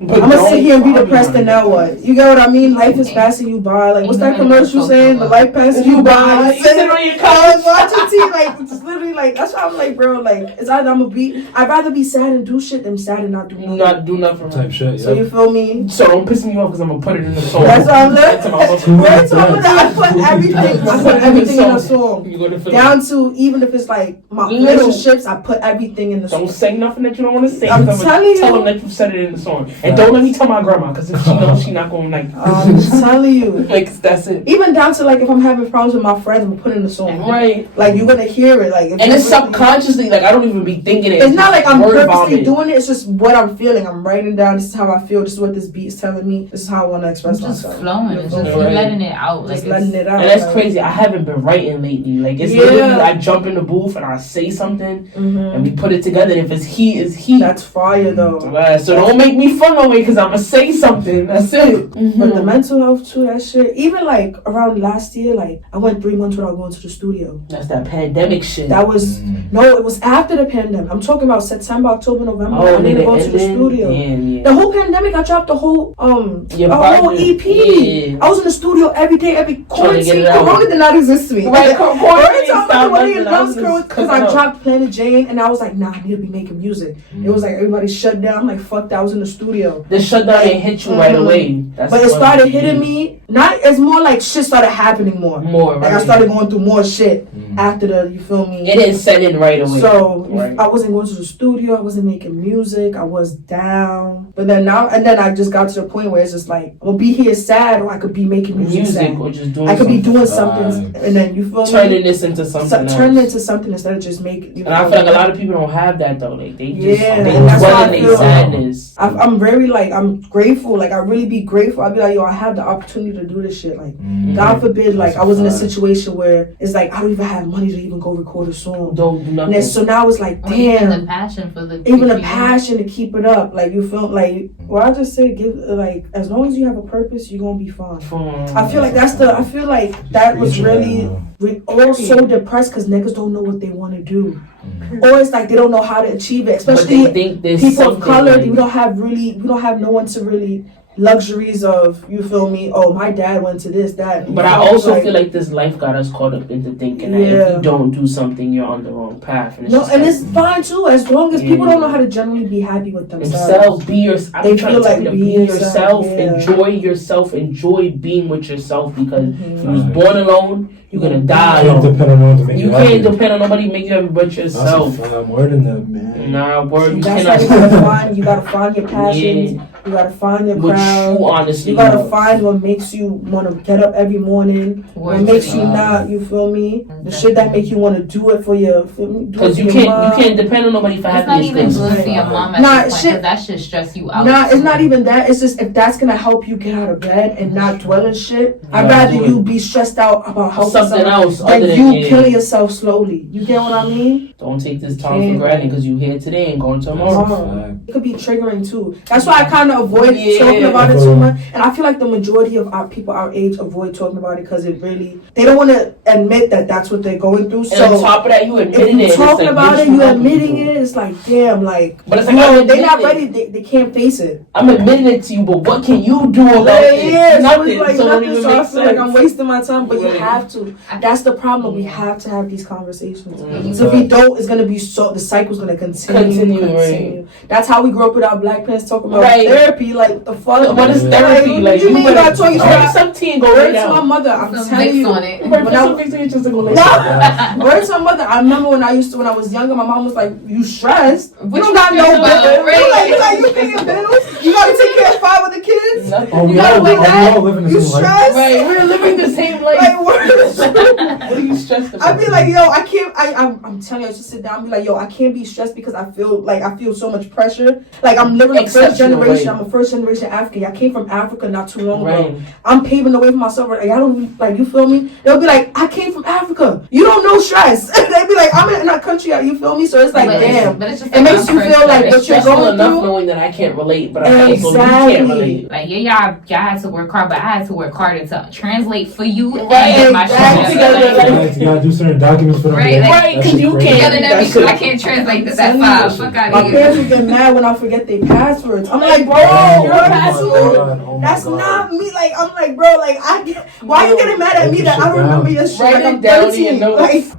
But I'm gonna sit here and be depressed and now what? You get what I mean? Life is passing you by. Like, what's that commercial saying? The life passing you by. You sit on your couch watching TV. Like, it's literally like, that's why I'm like, bro, like, it's either I'd rather be sad and do shit than sad and not do nothing. Not do nothing. Type shit, So you feel me? So don't piss me off because I'm gonna put it in the song. That's what I'm saying. I put everything in the song. Down to, even if it's like my relationships, I put everything in the song. Don't say nothing that you don't want to say. I'm telling you. Tell them that you said it in the song. And don't let me tell my grandma, because if she knows, she not going to like. I'm telling you. Like, that's it. Even down to, like, if I'm having problems with my friends, I'm putting the song. Right. Like, you're going to hear it. Like, and it's subconsciously, like, I don't even be thinking it. It's not like I'm purposely doing it. It's just what I'm feeling. I'm writing down, this is how I feel. This is what this beat is telling me. This is how I want to express myself. Just flowing. It's just letting it out. Just letting it out. And that's crazy. I haven't been writing lately. Like, it's literally, I jump in the booth and I say something, and we put it together. If it's he, it's he. That's fire, though. So don't make me fun. my way because I'm gonna say something. That's it. But the mental health too, that shit. Even like around last year, like I went 3 months without going to the studio. That's that pandemic shit. That was no, it was after the pandemic. I'm talking about September, October, November. Oh, I didn't go to the studio. Damn, The whole pandemic, I dropped the whole whole EP. Yeah. I was in the studio every day, every quarantine. out. Corona did not exist to me. Right, because I dropped Planet Jane, and I was like, nah, I need to be making music. It was like everybody shut down. I'm like, fuck that. I was in the studio. The shutdown didn't hit you right away. But it started hitting me. Not, it's more like shit started happening more. Like I started going through more shit after the, you feel me? It didn't set in right away. So I wasn't going to the studio. I wasn't making music. I was down. But then now, and then I just got to the point where it's just like, I'm gonna be here sad, or I could be making music sad. Or just doing I could be doing something, and then you feel turning this into something else. Turning into something instead of just making. And I feel like a lot of people don't have that though. Like they just and that's why I feel sadness. I'm very like, I'm grateful. Like I really be grateful. I'd be like, yo, I have the opportunity to do this shit. Like God forbid, like I was in a situation where it's like I don't even have money to even go record a song. Don't do nothing. And so now it's like, damn. Even the passion for the passion to keep it up. Like you feel like, well, I just say give like as long as you have a purpose, you're gonna be fine. I feel like I feel like that was really. We're all so depressed because niggas don't know what they want to do. Or it's like they don't know how to achieve it. Especially people of color, like, we don't have no one to really luxuries of, you feel me, oh my dad went to this, that. But I also feel like this life got us caught up into thinking that if you don't do something, you're on the wrong path. And it's fine too, as long as people don't know how to generally be happy with themselves. Be yourself. They feel like be yourself. Enjoy yourself. Enjoy being with yourself, because if you was born alone, you're gonna die. You can't depend on no one to make you happy. Can't depend on nobody to make you happy but yourself. I'm wording that, man. Nah, word. You cannot. You gotta find your passions. Yeah. You gotta find your crowd. Honestly, you gotta find what makes you want to get up every morning. What makes you not, you feel me? The shit that make you want to do it for your, because you can't depend on nobody for happiness. It's not even good for your mom at this point, that should stress you out. Nah, it's not even that. It's just if that's gonna help you get out of bed and not dwell in shit, I'd rather you be stressed out about helping something else than you killing yourself slowly. You get what I mean? Don't take this time for granted because you here today and going tomorrow. It could be triggering too. That's why I kind of avoid talking about it too much. And I feel like the majority of our people our age avoid talking about it because it really, they don't want to admit that that's what they're going through. So and on top of that, you admitting it. Talking about it, you admitting it. It's like, damn, like, but it's like, they're not ready. They can't face it. I'm admitting it to you, but what can you do about it? Yeah, nothing. Like, nothing. So I feel like I'm wasting my time, but you have to. That's the problem. We have to have these conversations. So if we don't, it's gonna be the cycle's gonna continue. Right. That's how we grew up with our black parents talking about therapy. Like the fuck. What is therapy? Like you mean I told you some tea and go right now. My mother, I'm telling you. Word to my mother. I remember when I was younger, my mom was like, "You stressed? You don't got no bills. You paying bills? You gotta take care of 5 other kids. You gotta wait that. You stressed? Right, we're living the same life. Like, what are you stressed about? I'd be like, yo, I can't. I'm telling you, I just sit down and be like, yo, I can't be stressed because I feel so much pressure. Like I'm living a first generation. I'm a first generation African. I came from Africa not too long ago. I'm paving the way for myself. Like, I don't like, you feel me? They'll be like, I came from Africa. You don't know stress. They be like, I'm in a country. You feel me? So it's like, damn. It makes you feel like what you're going through. Knowing that I can't relate, but I also can't relate. Like y'all had to work hard, but I had to work harder to translate for you. Right, and my shit. You gotta do certain documents for them. Right, because you can't. I can't translate this at 5. Fuck out of here. My parents would get mad when I forget their passwords. I'm like, bro, your password. That's not me. Like, I'm like, bro, like, why are you getting mad at me that I don't remember your shit? Like, I'm 13.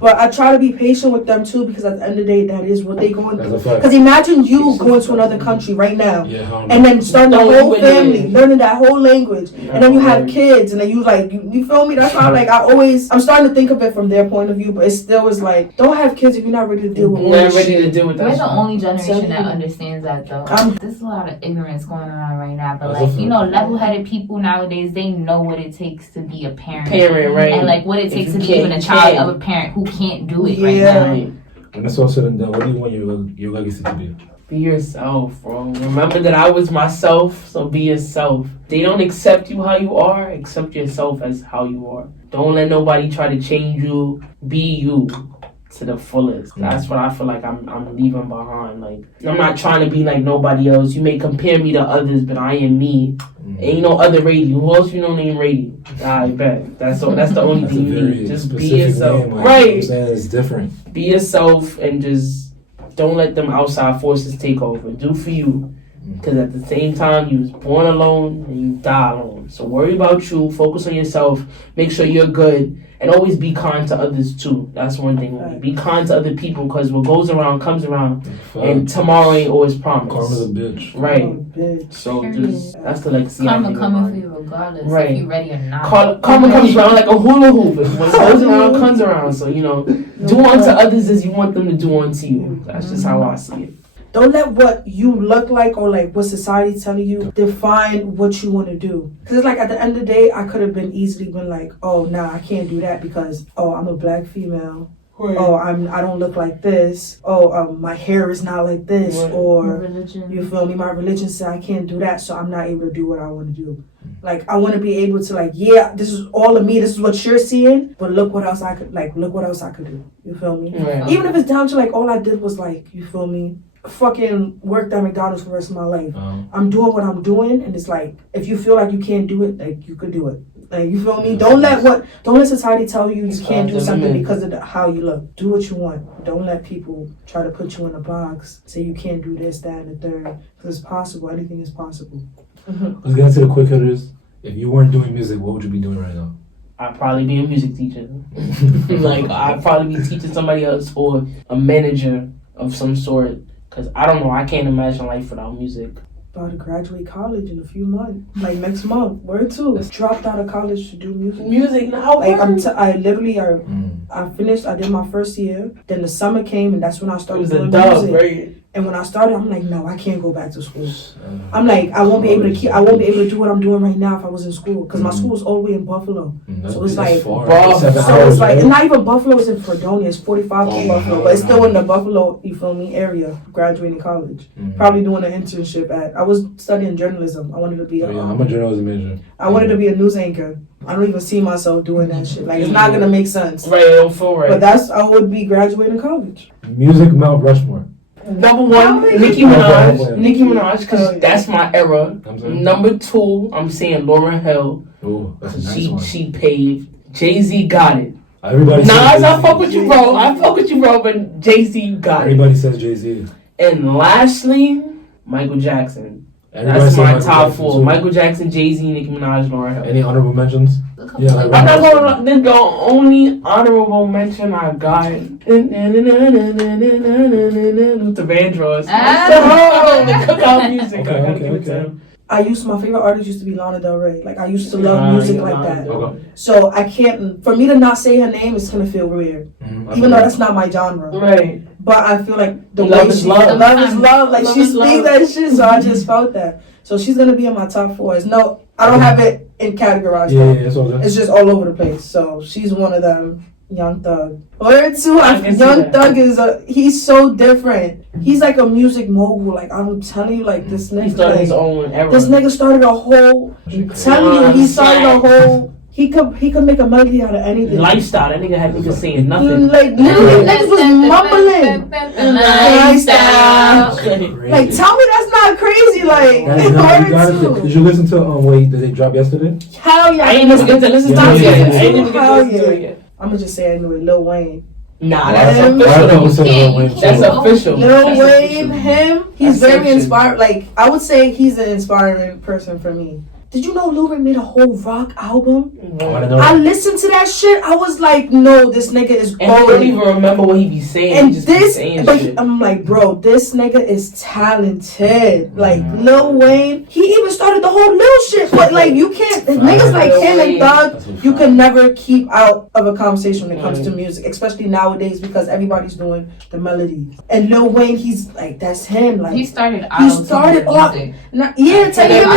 But I try to be patient with them too, because at the end of the day, that is what they're going through. Because imagine you going to another country right now, and then starting a whole family, learning that whole language, and then you have kids, and then you like, you feel me? That's why, like, I'm starting to think of it from their point of view, but it still is like, don't have kids if you're not ready to deal with that. We're the only generation that understands that though. There's a lot of ignorance going around right now, but like, level-headed people nowadays, they know what it takes to be a parent, right? And like what it takes to be even a child of a parent who can't do it right now. And that's all said and done. What do you want your legacy to be? Be yourself, bro. Remember that I was myself, so be yourself. They don't accept you how you are, accept yourself as how you are. Don't let nobody try to change you. Be you. to the fullest. That's what I feel like I'm leaving behind. Like, I'm not trying to be like nobody else. You may compare me to others, but I am me. Ain't no other Raydy. Who else you know named Raydy? I bet. That's the only thing you need. Just be yourself. Name, like, right. It's different. Be yourself and just don't let them outside forces take over. Do for you. Because at the same time, you was born alone and you die alone. So worry about you. Focus on yourself. Make sure you're good. And always be kind to others too. That's one thing. Be kind to other people because what goes around comes around. And tomorrow ain't always promised. Karma's a bitch. Right. Oh, bitch. So that's the legacy. Karma coming for you regardless if you ready or not. Karma comes around like a hula hoop. What goes around comes around. So, do unto others as you want them to do unto you. That's just how I see it. Don't let what you look like or like what society telling you define what you want to do. Because it's like at the end of the day, I could have easily been like, oh, nah, I can't do that because, oh, I'm a black female. Right. Oh, I don't look like this. Oh, my hair is not like this. Right. Or, you feel me? My religion said I can't do that, so I'm not able to do what I want to do. Like, I want to be able to like, yeah, this is all of me. This is what you're seeing. But look what else I could do. You feel me? Right. Even if it's down to like, all I did was like, you feel me? Fucking worked at McDonald's for the rest of my life. I'm doing what I'm doing, and it's like if you feel like you can't do it, like you could do it. Like, you feel me? Don't let society tell you you can't do something because of how you look. Do what you want. Don't let people try to put you in a box, say you can't do this, that, and the third. Because it's possible. Anything is possible. Let's get into the quick hitters. If you weren't doing music, what would you be doing right now? I'd probably be a music teacher. Like, I'd probably be teaching somebody else or a manager of some sort. Because I don't know, I can't imagine life without music. About to graduate college in a few months. Like next month. Where to? Dropped out of college to do music. Music now? Like I finished, I did my first year. Then the summer came and that's when I started doing music. Right? And when I started, I'm like, no, I can't go back to school. I'm like, I won't be able to do what I'm doing right now if I was in school. Because my school's all the way in Buffalo. So it's like, and not even Buffalo, is in Fredonia. It's 45 from Buffalo. But it's still in the Buffalo, you feel me, area, graduating college. Probably doing an internship I was studying journalism. I wanted to be I'm a journalism major. I wanted to be a news anchor. I don't even see myself doing that shit. Like, it's not going to make sense. Right, I don't feel right. But I would be graduating college. Music Mount Rushmore. Number one, Nicki Minaj, because that's my era. Number two, I'm saying Lauryn Hill. Oh, that's a nice one. She paved. Jay-Z got it. Everybody Nas, I fuck with you, bro. But Jay-Z got it. Everybody says Jay-Z. And lastly, Michael Jackson. That's my top four. Michael Jackson, Jay-Z, Nicki Minaj, Lauryn Hill. Any honorable mentions? Yeah, like the only honorable mention I got Luther Vandross. The cookout music. Okay. My favorite artist used to be Lana Del Rey. Like, I used to love music like that. Okay. So I can't, for me to not say her name, it's gonna feel weird. Even though that's not my genre. Right. But I feel like the way she love is love. Like, she speaks that shit, so I just felt that. So she's gonna be in my top four. No, I don't have it in categorized. Yeah, it's all good. It's just all over the place. So she's one of them. Young Thug. Where too? Young Thug he's so different. He's like a music mogul. Like, I'm telling you, like, this nigga. He started his own era. This nigga started a whole. I'm telling you, he started a whole. He could make a melody out of anything. Lifestyle. That nigga had niggas saying nothing. Like, literally, niggas was mumbling. Lifestyle. Like, tell me that's not crazy. Like, did you listen to did they drop yesterday? Hell yeah. I ain't listen to it yet. I'm gonna just say anyway, Lil Wayne. Nah, that's official. That's official. Lil Wayne, he's very inspired. Like, I would say he's an inspiring person for me. Did you know Lil Wayne made a whole rock album? I listened to that shit. I was like, no, this nigga is boring. I don't even remember what he be saying. And I'm like, bro, this nigga is talented. Like, Lil Wayne, he even started the whole Lil shit. But like, you can't, niggas like him and Thug, you can never keep out of a conversation when it comes to music, especially nowadays because everybody's doing the melodies. And Lil Wayne, he's like, that's him. Like, he started off. Yeah, tell you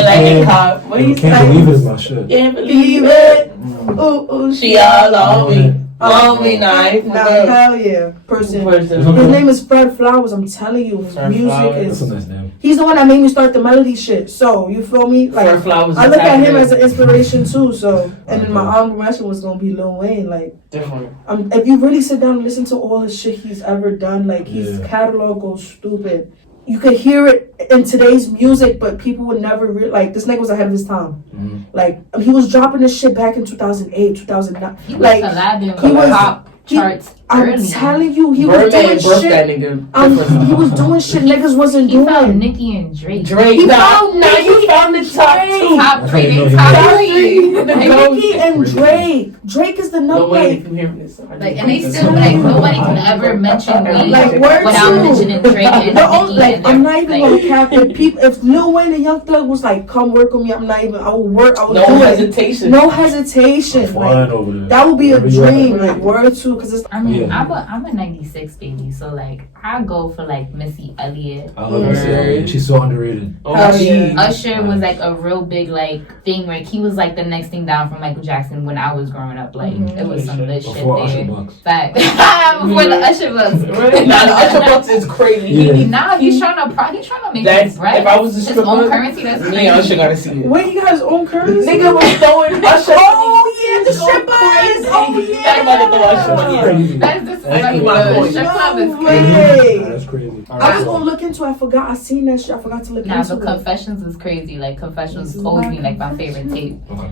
What do you say? Can't believe it is my shit. Can't believe it. Ooh, she all on me. Only nine. Nah, hell yeah. Person. His name is Fred Flowers. I'm telling you, his music That's a is. nice name. He's the one that made me start the melody shit. So you feel me? Like Fred Flowers. I look at him as an inspiration too. So and then my honorable mention was gonna be Lil Wayne. Like Different. if you really sit down and listen to all the shit he's ever done, like his catalog goes stupid. You could hear it in today's music, but people would never like this nigga was ahead of his time. Mm-hmm. Like he was dropping this shit back in 2008, 2009. He was Like collabing he with was pop charts. I'm early. telling you, he Birdman was doing birthed shit. that nigga. He was doing shit niggas wasn't He doing. found Nicki and Drake. Drake. He Nah, found nah, you Nicki found the and top Drake. two. Top That's three. how you know They he top was- three. Nicki and Drake. Drake is the number. No way Like, if you hear this. Like, and they still like nobody can ever mention Wayne Like, word without two. mentioning Drake and the only, Nicki. like and I'm not even like, gonna cap it. People, if Lil Wayne and Young Thug was like, "Come work with me," I'm not even. I will work. I will No do it. hesitation. No hesitation. Flying Like, over there. that would be a Wherever you at. dream. Like word two, because it's. I mean, Yeah. I'm a '96 baby, so like I go for like Missy Elliott. I love Missy Elliott. She's so underrated. Oh, Hell gee. yeah. Usher was like a real big like thing where he was like the next thing down from Michael Jackson when I was growing up. Like it was some lit shit Before Usher there. Bucks. Fact. Before the Usher bucks. Nah, the Usher Bucks is crazy. Yeah. Nah, he's trying to make That's his bread. if I was a his stripper. own currency. That's Me crazy. and Usher gotta see it. Wait, he got his own currency. Nigga was throwing Usher. Oh yeah, the Go strippers. crazy. Oh yeah. That about to throw Usher money. Crazy. That's just That's like crazy. the strip club is No crazy. way. That's crazy. I was gonna look into it. I forgot. I seen that shit. I forgot to look Nah, into but it. Confessions is crazy. Like Confessions This is always my been like my favorite tape. Okay.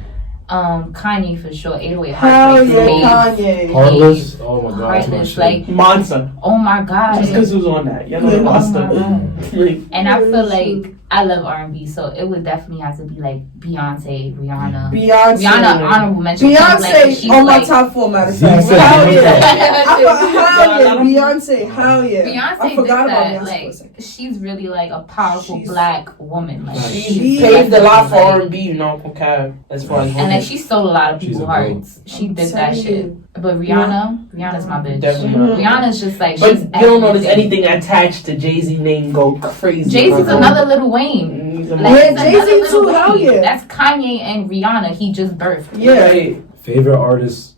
Kanye for sure. 808 Hell Heartbreak. yeah, Babe. Kanye. Heartless. Oh my god. That's my Heartless, shit. like Monster. oh my god. Just because who's on that. You know, Yeah. monster. And I feel like I love R&B, so it would definitely have to be like Beyonce, Rihanna. Beyonce. Rihanna honorable mention. Beyonce Like, she's on my like, top 4, matter of Zeke fact. said Hell Beyonce. yeah. Hell yeah. Beyonce. Hell yeah. Beyonce I did forgot about that. Beyonce for a Like second. she's really like a powerful She's- black woman. Like She She She- paved a lot for R&B, you know, from Cab, as far as and like she stole a lot of She's people's a goat. hearts. She I'm did that telling shit. you. But Rihanna's my bitch. Definitely. Rihanna's just like But she's you don't notice everything. anything attached to Jay-Z name go crazy. Jay-Z's bro. another Little Wayne. He's a Like, Yeah, he's Jay-Z another Little too, hell Wayne. yeah. That's Kanye and Rihanna. He just birthed. Yeah. Right. Favorite artist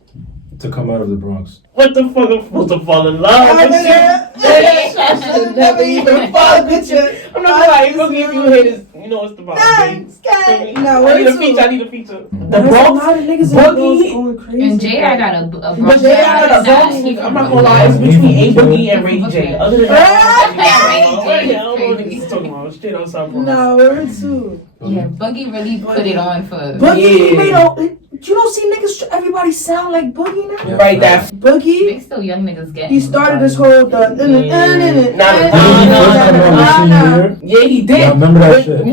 to come out of the Bronx. What the fuck? I'm supposed to fall in love with you. I should never even fuck with you. I'm not gonna lie, it's gonna give you haters. You know what's the vibe. Thanks, guys. No, I need a where feature. to? I need a feature. The There's a Bronx. lot of niggas in Boogie, the Bronx going crazy. And Jay, I got a But Bronx Jay, I guy. got a Bronx. I'm not gonna lie, it's between A Boogie and Ray J. Other than that, Ray J I don't know what is niggas talking about. Straight outside Bronx. No, where to? Yeah, Boogie really put it on for. Boogie Yeah. made a. You don't see niggas. Everybody sound like Boogie now. Yeah. Right, that. Boogie. They still young niggas getting. He started this whole Yeah, he did. Yeah, I remember that But shit.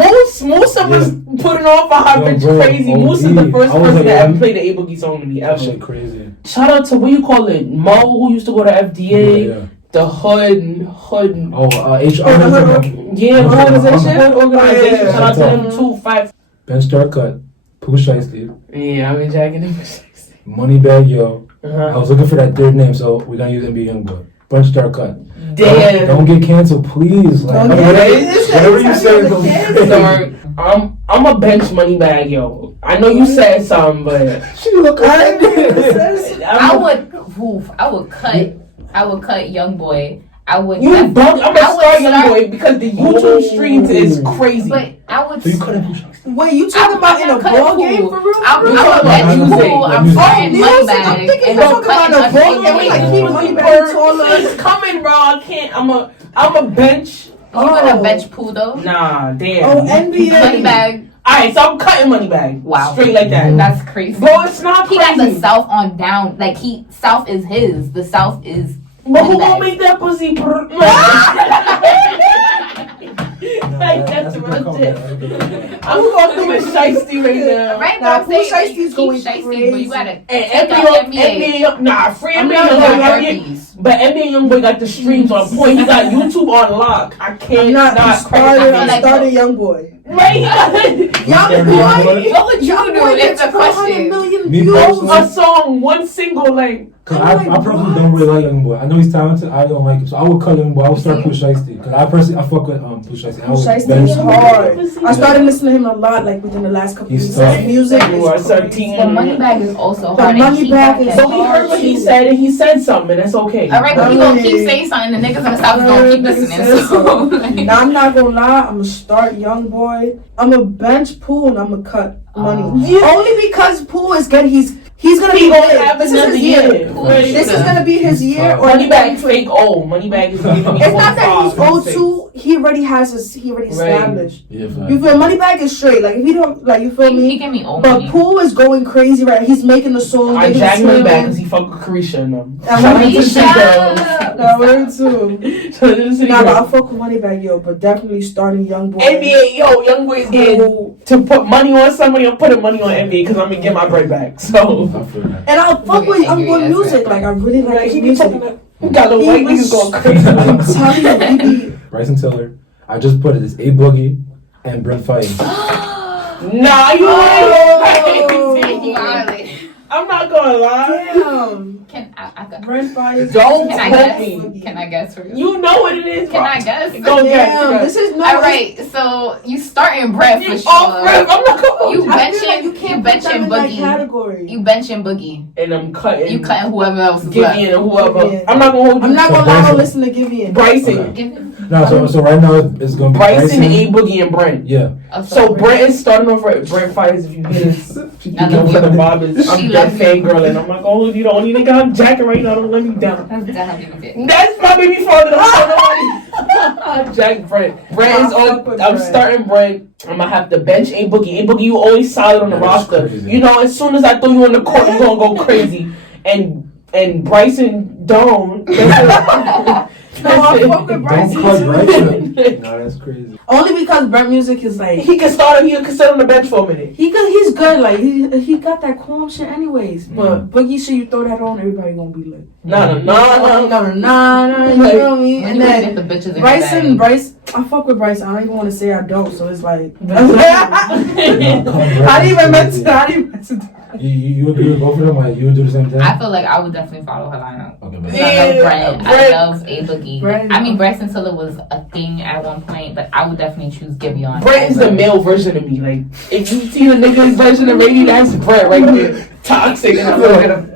Most of us put it on for how Yo, bitch bro, crazy. Moose is the OG. first I was person like, to ever yeah. play the A Boogie song to me That ever. shit crazy. Shout out to what you call it, Mo, who used to go to FDA, Yeah. the Hood. Oh, HR. Yeah, Hood organization. organization. Hood organization. Yeah. Shout out to them too. 5. Ben Star Cut. Pooh Shiesty. Yeah, I've been jacking him. Moneybag Yo. I Uh-huh. was looking for that third name, so we're gonna use NBA Youngboy. Bunch Star Cut. Damn. Don't get canceled, please. Like, Don't get whatever you say is canceled. gonna be Sorry. I'm a bench money bag, yo. I know you said something, but She look I would cut Young Boy. I would. You bug. I'm I gonna would start young start- boy because the YouTube streams is crazy. But I would. So you couldn't push. Wait, you talking about in a ball game for real? I'm We're a talking bench about music. pool. I'm Music. starting music. I'm Moneybag. thinking And you're I'm talking about cutting a ball Usher. game. Like, he was Moneybag taller. He's coming, bro. I can't. I'm a bench. You gonna bench pool though? Nah, damn. Oh, NBA. Moneybag. Alright, so I'm cutting money bag. Wow. Straight like that. That's crazy. Bro, it's not He crazy. got the South on down. Like South is his. The South is. But who Moneybag. gonna make that pussy? Like, that's real shit. I'm going through a shiesty right now. Right Nah, now, Pooh say Shiesty's keep going shiesty, crazy. but you gotta And take NBA, out NBA. nah, free I'm NBA. not You gonna got lie. herpes. But NBA YoungBoy got the streams on point. He got YouTube on lock. I can't I'm starting young boy. Right? Young boy. What would you do? It's a 400 question. million Me views. personally- A song, one single, like. Cause I personally don't really like Young Boy. I know he's talented. I don't like him, so I would cut Young Boy. I would start Pooh Shiesty. Cause I fuck with Pooh Shiesty. I would Shiesty bench is him. hard. I started listening to him a lot, like within the last couple He's weeks. tough. His music is But crazy. Moneybag is also But hard. and Moneybag Keep is- Back But we heard what he said, and he said something. That's okay. All right, but he gonna keep saying something. The niggas in the South gonna keep listening. So, like, Now I'm not gonna lie, I'm gonna start Young Boy. I'm gonna bench Pooh and I'm gonna cut money. Only because Pooh is good. He's gonna be gonna good. have This is another his year. year. Right. This is gonna be his year. Or Moneybag fake old. Moneybag is giving me it's not that he's 45, old 46. too. He already Right. established. Yeah, You feel Moneybag is straight. Like if you don't like, you feel he me. give me old But money. Pooh is going crazy right. He's making the song. I getting jacked Moneybag swinging. because he fucked with Carisha and them. I Shout out want to the city girls. That word too. Shout out to the city Nah, but girls. I'll fuck with Moneybag, yo. But definitely starting Young Boy. NBA, yo, young boys getting to put money on somebody. I'm putting money on NBA because I'm gonna get my bread back. So, I feel that. And I'll fuck with Young Boy Yes, music. right. Like I really like like, his he be music. talking about, we got little He white was- niggas going crazy. I'm telling you, he be Bryson Tiller. I just put it as A Boogie and Brent fighting. Nah, you ain't crazy. I'm not gonna lie. damn. Can I got, Brent Fires. Don't can I quote guess? me. Can I guess for you? You know what it is. Can I guess? Go get Damn, it. this is no. All right, so you starting bread for Off rip. sure. I'm not gonna. You I feel like you benching can't put them in that Boogie. category. You benching Boogie. And I'm cutting. You cutting whoever else is left. Givian or whoever. Givian. I'm not gonna hold you. I'm not So gonna lie. I'll Bryson. listen to Givian. Bryson. Okay. Give it. No, so right now it's gonna be Bryson, A Boogie, and Brent. Yeah. Oh, So Brent is starting off right. Brent fires if you get us. You I know love what the you. vibe is. She I'm that loves you. fangirl and I'm like, oh, you the only nigga I'm jacking right now. Don't let me down. That's definitely it. That's my baby father. Don't tell nobody. Jack Brent. Brent is I'll fuck on. with I'm Brent. starting Brent. I'm gonna have to bench A Boogie. A Boogie, you always solid on the Yeah, that's roster. crazy. You know, as soon as I throw you on the court, you gonna go crazy. And Bryson don't. No, I fuck with Don't Bryson cut too. Bryson. Nah, that's crazy. Only because Brent music is like He can start. He can sit on the bench for a minute. he's good. Like he got that calm shit anyways. But Mm. Boogie shit, you throw that on, everybody gonna be lit. No. You know me? When And you gonna then get the bitches in Bryce, I fuck with Bryson. I don't even want to say I don't. So it's like Nah, I didn't even meant to. You agree with both of them? Like you would do the same thing? I feel like I would definitely follow her lineup. Okay, but I love Brent. I Brent. love A Boogie. Brent. I mean, Bryson Tiller was a thing at one point, but I would definitely choose Giveon. Brent is the male version of me. Like, if you see the nigga's version of Raydy, that's Brent right there. Toxic. And I look at him.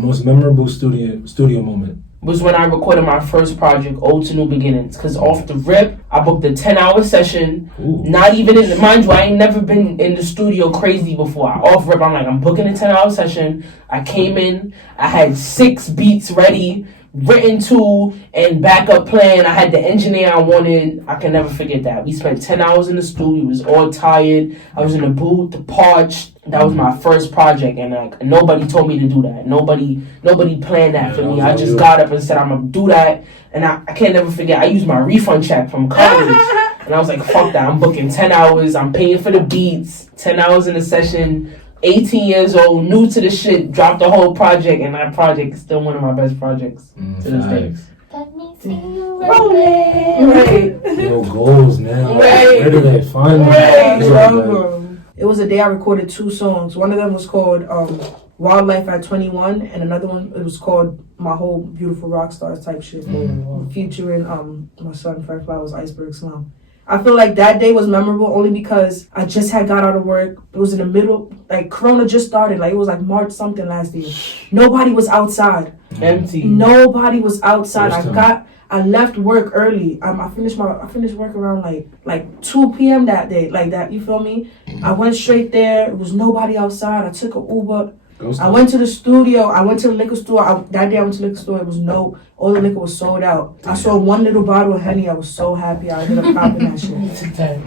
Most memorable studio moment. Was when I recorded my first project, Ode to New Beginnings. Because off the rip, I booked a 10-hour session. Ooh. Not even in, mind you, I ain't never been in the studio crazy before. Off rip, I'm like, I'm booking a 10-hour session. I came in, I had 6 beats ready, written to, and backup plan. I had the engineer I wanted. I can never forget that. We spent 10 hours in the studio. We was all tired. I was in the booth, parched. That was my first project, and like nobody told me to do that. Nobody planned that for me. I just got up and said I'm gonna do that, and I can't never forget. I used my refund check from college, and I was like, "Fuck that! I'm booking 10 hours. I'm paying for the beats. 10 hours in a session. 18 years old, new to the shit. Dropped the whole project, and that project is still one of my best projects to this day. Let me see you Rolling, right? Yo, goals now. Right. Where do they find Right. them? It was a day I recorded 2 songs. One of them was called Wildlife at 21, and another one it was called My Whole Beautiful Rock Stars type shit, featuring my son Fred Flowers, Iceberg Slum. I feel like that day was memorable only because I just had got out of work. It was in the middle, like Corona just started. Like it was like March something last year. Nobody was outside. Empty. Nobody was outside. First time. I left work early. I finished work around like 2 p.m. that day. Like that, you feel me? I went straight there. There was nobody outside. I took an Uber. I went to the studio. I went to the liquor store. That day I went to the liquor store. It was all the liquor was sold out. I saw one little bottle of Henny. I was so happy. I ended up popping that shit.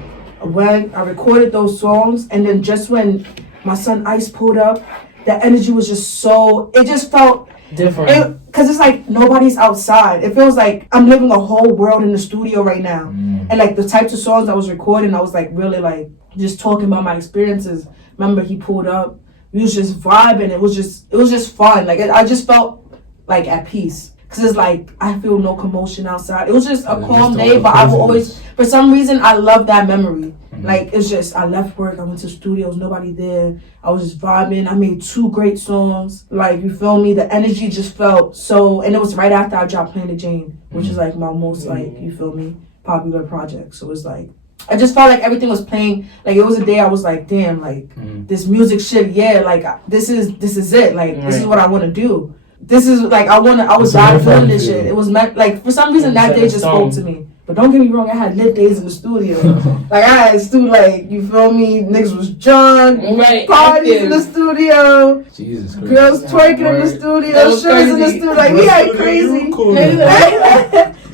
I recorded those songs, and then just when my son Ice pulled up, the energy was just so. It just felt Different. because it's like nobody's outside. It feels like I'm living a whole world in the studio right now. And like the types of songs I was recording, I was like really like just talking about my experiences. Remember he pulled up, we was just vibing. It was just fun. Like I just felt like at peace. Cause it's like I feel no commotion outside. It was just a calm day, but I will always, for some reason, I love that memory. Like it's just I left work, I went to studios, nobody there. I was just vibing. I made 2 great songs. Like you feel me? The energy just felt so, and it was right after I dropped Planet Jane, which is like my most like you feel me popular project. So it's like I just felt like everything was playing. Like it was a day I was like, damn, like this music shit, yeah, like this is it. Like this is what I want to do. This is like I was out doing this shit. It was like for some reason that day just spoke to me. But don't get me wrong, I had lit days in the studio. Like I had like you feel me, niggas was drunk, parties in the studio, Jesus Christ. Girls twerking in the studio, shirts in the studio. Like we had crazy.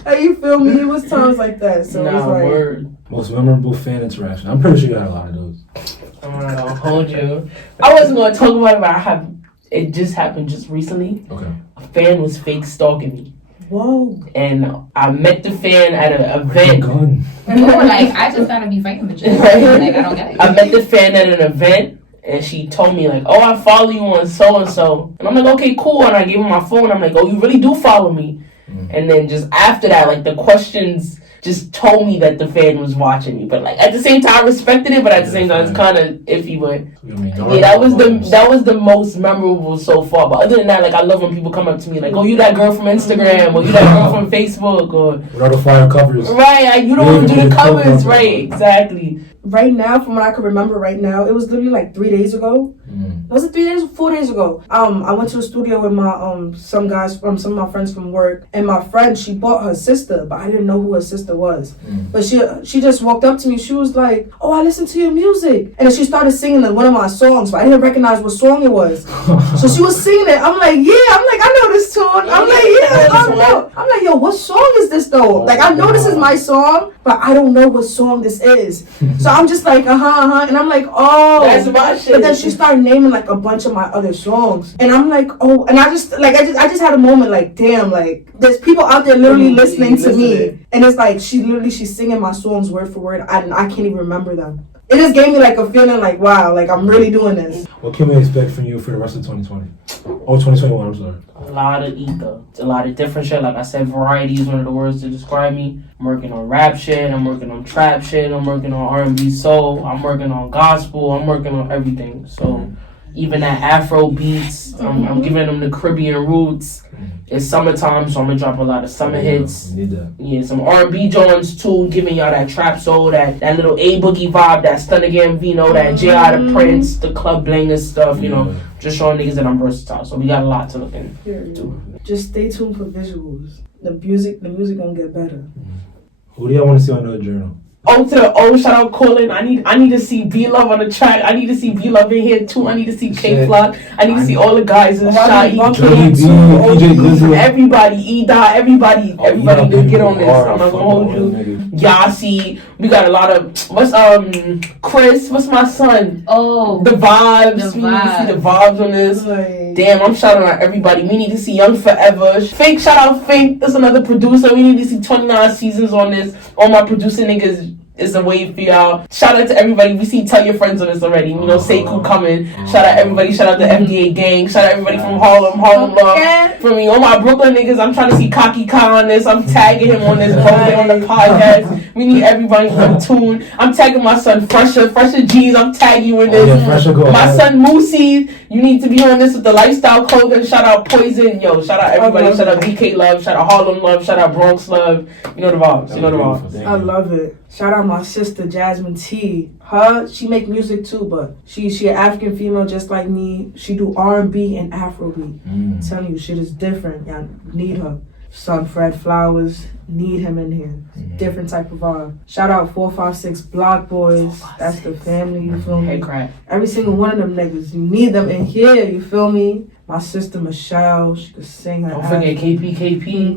Like you feel me? It was times like that. So it was like word. Most memorable fan interaction. I'm pretty sure you had a lot of those. I'm not gonna hold you. I wasn't gonna talk about it, but it just happened just recently. Okay. A fan was fake stalking me. whoa. And I met the fan at an event. Like, I just gotta be fighting with you. Like, I don't get it. I met the fan at an event, and she told me, like, oh, I follow you on so-and-so. And I'm like, okay, cool. And I gave her my phone. I'm like, oh, you really do follow me. And then just after that, like, the questions just told me that the fan was watching me. But, like, at the same time, I respected it, but at the same time, it's kind of iffy. But, yeah, that was the most memorable so far. But other than that, like, I love when people come up to me, like, oh, you that girl from Instagram, or you that girl from Facebook, or... Without the flyer covers. Right, like, you don't want to do the covers, right, exactly. Right now, from what I can remember right now, it was literally like 3 days ago. Was it 3 days or 4 days ago? I went to a studio with my some of my friends from work, and my friend, she bought her sister, but I didn't know who her sister was. But she just walked up to me. She was like, "Oh, I listened to your music," and then she started singing one of my songs, but I didn't recognize what song it was. So she was singing it. I'm like, "Yeah," I'm like, "I know this tune." I'm like, "Yeah, I know." I'm like, "Yo, what song is this though?" Like, I know this is my song, but I don't know what song this is. So I'm just like, and I'm like, "Oh, that's my shit." But then she started naming like a bunch of my other songs, and I'm like, "Oh," and I just just had a moment like, damn, like there's people out there literally listening to me, and it's like she's singing my songs word for word, and I can't even remember them. It just gave me like a feeling like, wow, like I'm really doing this. What can we expect from you for the rest of 2020? Oh, 2021, I'm sorry. A lot of ether. A lot of different shit. Like I said, variety is one of the words to describe me. I'm working on rap shit. I'm working on trap shit. I'm working on R&B soul. I'm working on gospel. I'm working on everything. So even that Afro beats, I'm giving them the Caribbean roots. It's summertime, so I'm gonna drop a lot of summer hits. Need that. Yeah, some R&B joints too, giving y'all that trap soul, that little A Boogie vibe, that Stunna Gambino, that J.I. the Prince, the Club Blanger stuff, you know, just showing niggas that I'm versatile. So we got a lot to look into. Just stay tuned for visuals. The music gonna get better. Who do y'all want to see on the journal? Shout out Colin. I need to see B Love on the track. I need to see B Love in here too. I need to see K Flock. I need to see all the guys in Shy, everybody, E-Dot, everybody to get on this. I'm not gonna hold you. Yasi, we got a lot of Chris, what's my son? Oh, the vibes. We need to see the vibes on this. Damn, I'm shouting out everybody. We need to see Young Forever. Fink, shout out Fink. That's another producer. We need to see 29 seasons on this. All my producer niggas is a wave for y'all. Shout out to everybody. We see Tell Your Friends on this already. You know, Sekou coming. Shout out everybody. Shout out the MDA gang. Shout out everybody from Harlem Love. For me, all my Brooklyn niggas, I'm trying to see Kaki Khan on this. I'm tagging him on this. On the podcast. We need everybody in tune. I'm tagging my son Fresher G's. I'm tagging you in this. My son Moosey, you need to be on this with the lifestyle clothing. Shout out Poison. Yo, shout out everybody. Shout out BK Love. Shout out Harlem Love. Shout out Bronx Love. You know the vibes. You know the vibes. I love it. Shout out my sister Jasmine T. She make music too, but she an African female just like me. She do R&B and Afrobeat. I'm telling you, shit is different. Y'all need her. Son Fred Flowers, need him in here. Different type of vibe. Shout out 456 Block Boys. That's the family, you feel me? Hey, crack. Every single one of them niggas, you need them in here, you feel me? My sister Michelle, she could sing her. Don't forget KP.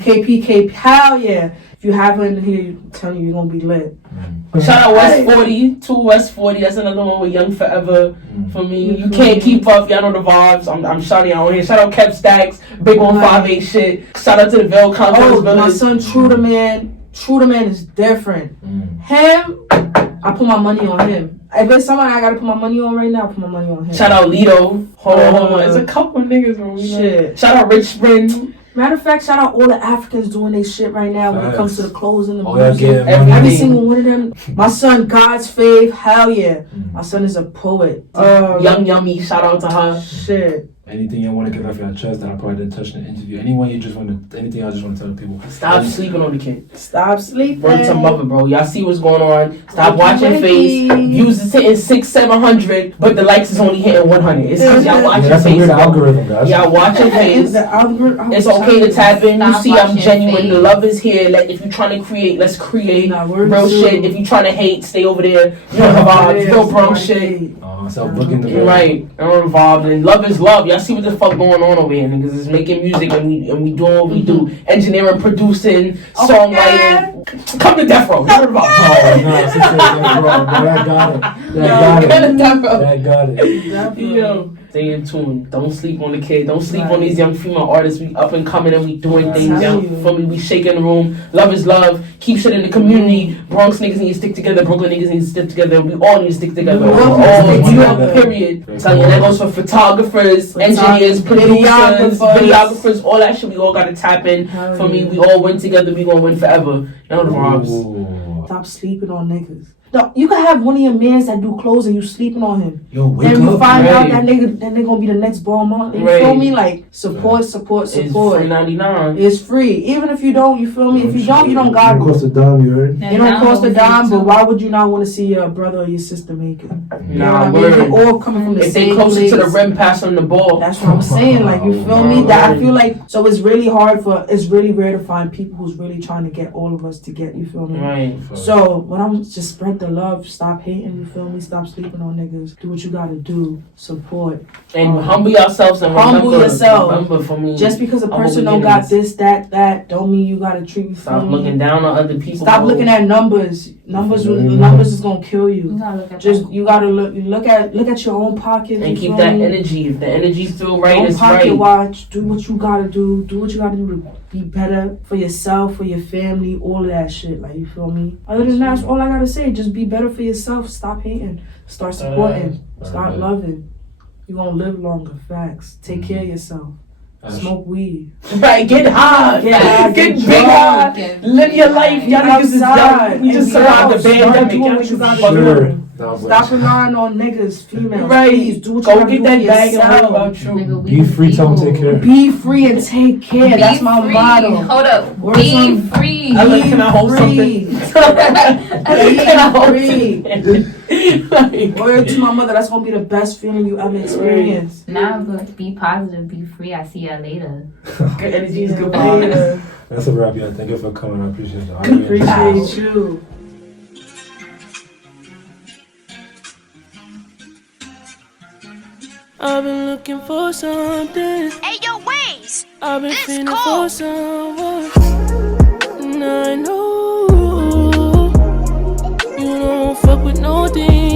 KP, hell yeah. If you have her in here, I'm telling you, you're gonna be lit. Shout out West 40, 2 West 40. That's another one with Young Forever for me. You can't keep up. Y'all know the vibes. I'm shouting out here. Shout out Kev Stacks, Big 158 shit. Shout out to the Ville Conquest Village. My son True the Man is different. Him, I put my money on him. If there's somebody I gotta put my money on right now, I put my money on him. Shout out Lido. Hold on. There's a couple of niggas, bro. Shit. Shout out Rich Spring. Matter of fact, shout out all the Africans doing their shit right now when it comes to the clothes and the music. Yeah, Every single one of them. My son, God's fave, hell yeah. My son is a poet. Young Yummy, shout out to her. Shit. Anything you want to get off your chest that I probably didn't touch in the interview? Anyone you just want to? Anything I just want to tell people? Stop sleeping on the kid. Stop sleeping. Word to mother, bro. Y'all see what's going on. Stop watching face. Views is hitting 600-700, but the likes is only hitting 100. It's because y'all watching that's face. a weird bro. algorithm, guys. Y'all watching face. It's okay to tap in. You Stop see, I'm watching genuine. face. The love is here. Like, if you're trying to create, let's create. Nah, we're Real true. shit. If you're trying to hate, stay over there. You know the vibes. Real Bronx shit. So looking the Right, I'm involved, and love is love. Y'all see what the fuck going on over here, niggas? Is making music and we doing what we do, engineering, producing, songwriting. Come to Death Row. Never mind. That got it. That got it. Yo, stay in tune. Don't sleep on the kid. Don't sleep on these young female artists. We up and coming and we doing things. tell Young, you. for me, we shaking the room. Love is love. Keep shit in the community. Bronx niggas need to stick together. Brooklyn niggas need to stick together. We all need to stick together. We all need to stick New York, together. period. Tell you, that goes for photographers, engineers, producers, videographers, all that shit. We all gotta tap in. Hell For me, yeah. we all win together. We gonna win forever. You know the vibes. Ooh. Stop sleeping on niggas. No, you can have one of your mans that do clothes and you sleeping on him. Yo, wake Then you up. find out Right. that nigga gonna be the next ball mom. You Right. feel me? Like support. It's $3.99. It's free. Even if you don't, you feel me? If you don't, you don't got It it. cost a dime, you heard? It don't cost a dime, but why would you not want to see your brother or your sister make it? You know Nah, what I mean? They word. all coming from the If they same closer place. to the rim, pass on the ball. That's what I'm saying. Like, you feel me? That I feel like, so it's really rare to find people who's really trying to get all of us to get, you feel me? Right. So when I'm just spread the love, stop hating, you feel me? Stop sleeping on niggas. Do what you gotta do. Support. And humble yourselves and Humble remember, yourself. Remember for me. Just because a Humble person don't got beginnings. this, that, don't mean you gotta treat, you Stop feel looking me? down on other people. Stop looking at numbers. Numbers is gonna kill You you. gotta look at Just that. you gotta look at your own pocket and keep that energy. If the energy feel right, Don't it's pocket right. watch. Do what you gotta do. Do what you gotta do to be better for yourself, for your family, all of that shit. Like, you feel me? Other than that, that's all I gotta say. Just be better for yourself. Stop hating. Start supporting. Start loving. You gonna live longer. Facts. Take care of yourself. Smoke weed. Right, get high. Get high, Get get big high. drunk. Live your life. Y'all niggas is young. We just survived the pandemic. Y'all niggas is Sure. Stop relying on niggas, females. Right. Please do what you Go gotta get do that for bag and worry yourself. about you. Nigga, we Be free, tell them take care. Be free and take care. That's my free. motto. Hold up. Words Be on- free. I like, can I hold free. something? Can I hold Free. something? Like, Word to my mother, that's gonna be the best feeling you ever experienced. Nah, but be positive, be free. I see y'all later. good energy is good vibes. Later. That's a wrap, y'all. Thank you for coming. I appreciate it. Appreciate you. I've been looking for something. Hey, yo, Waze! I've been This feeling cold. for someone. And I know you don't fuck with no demons.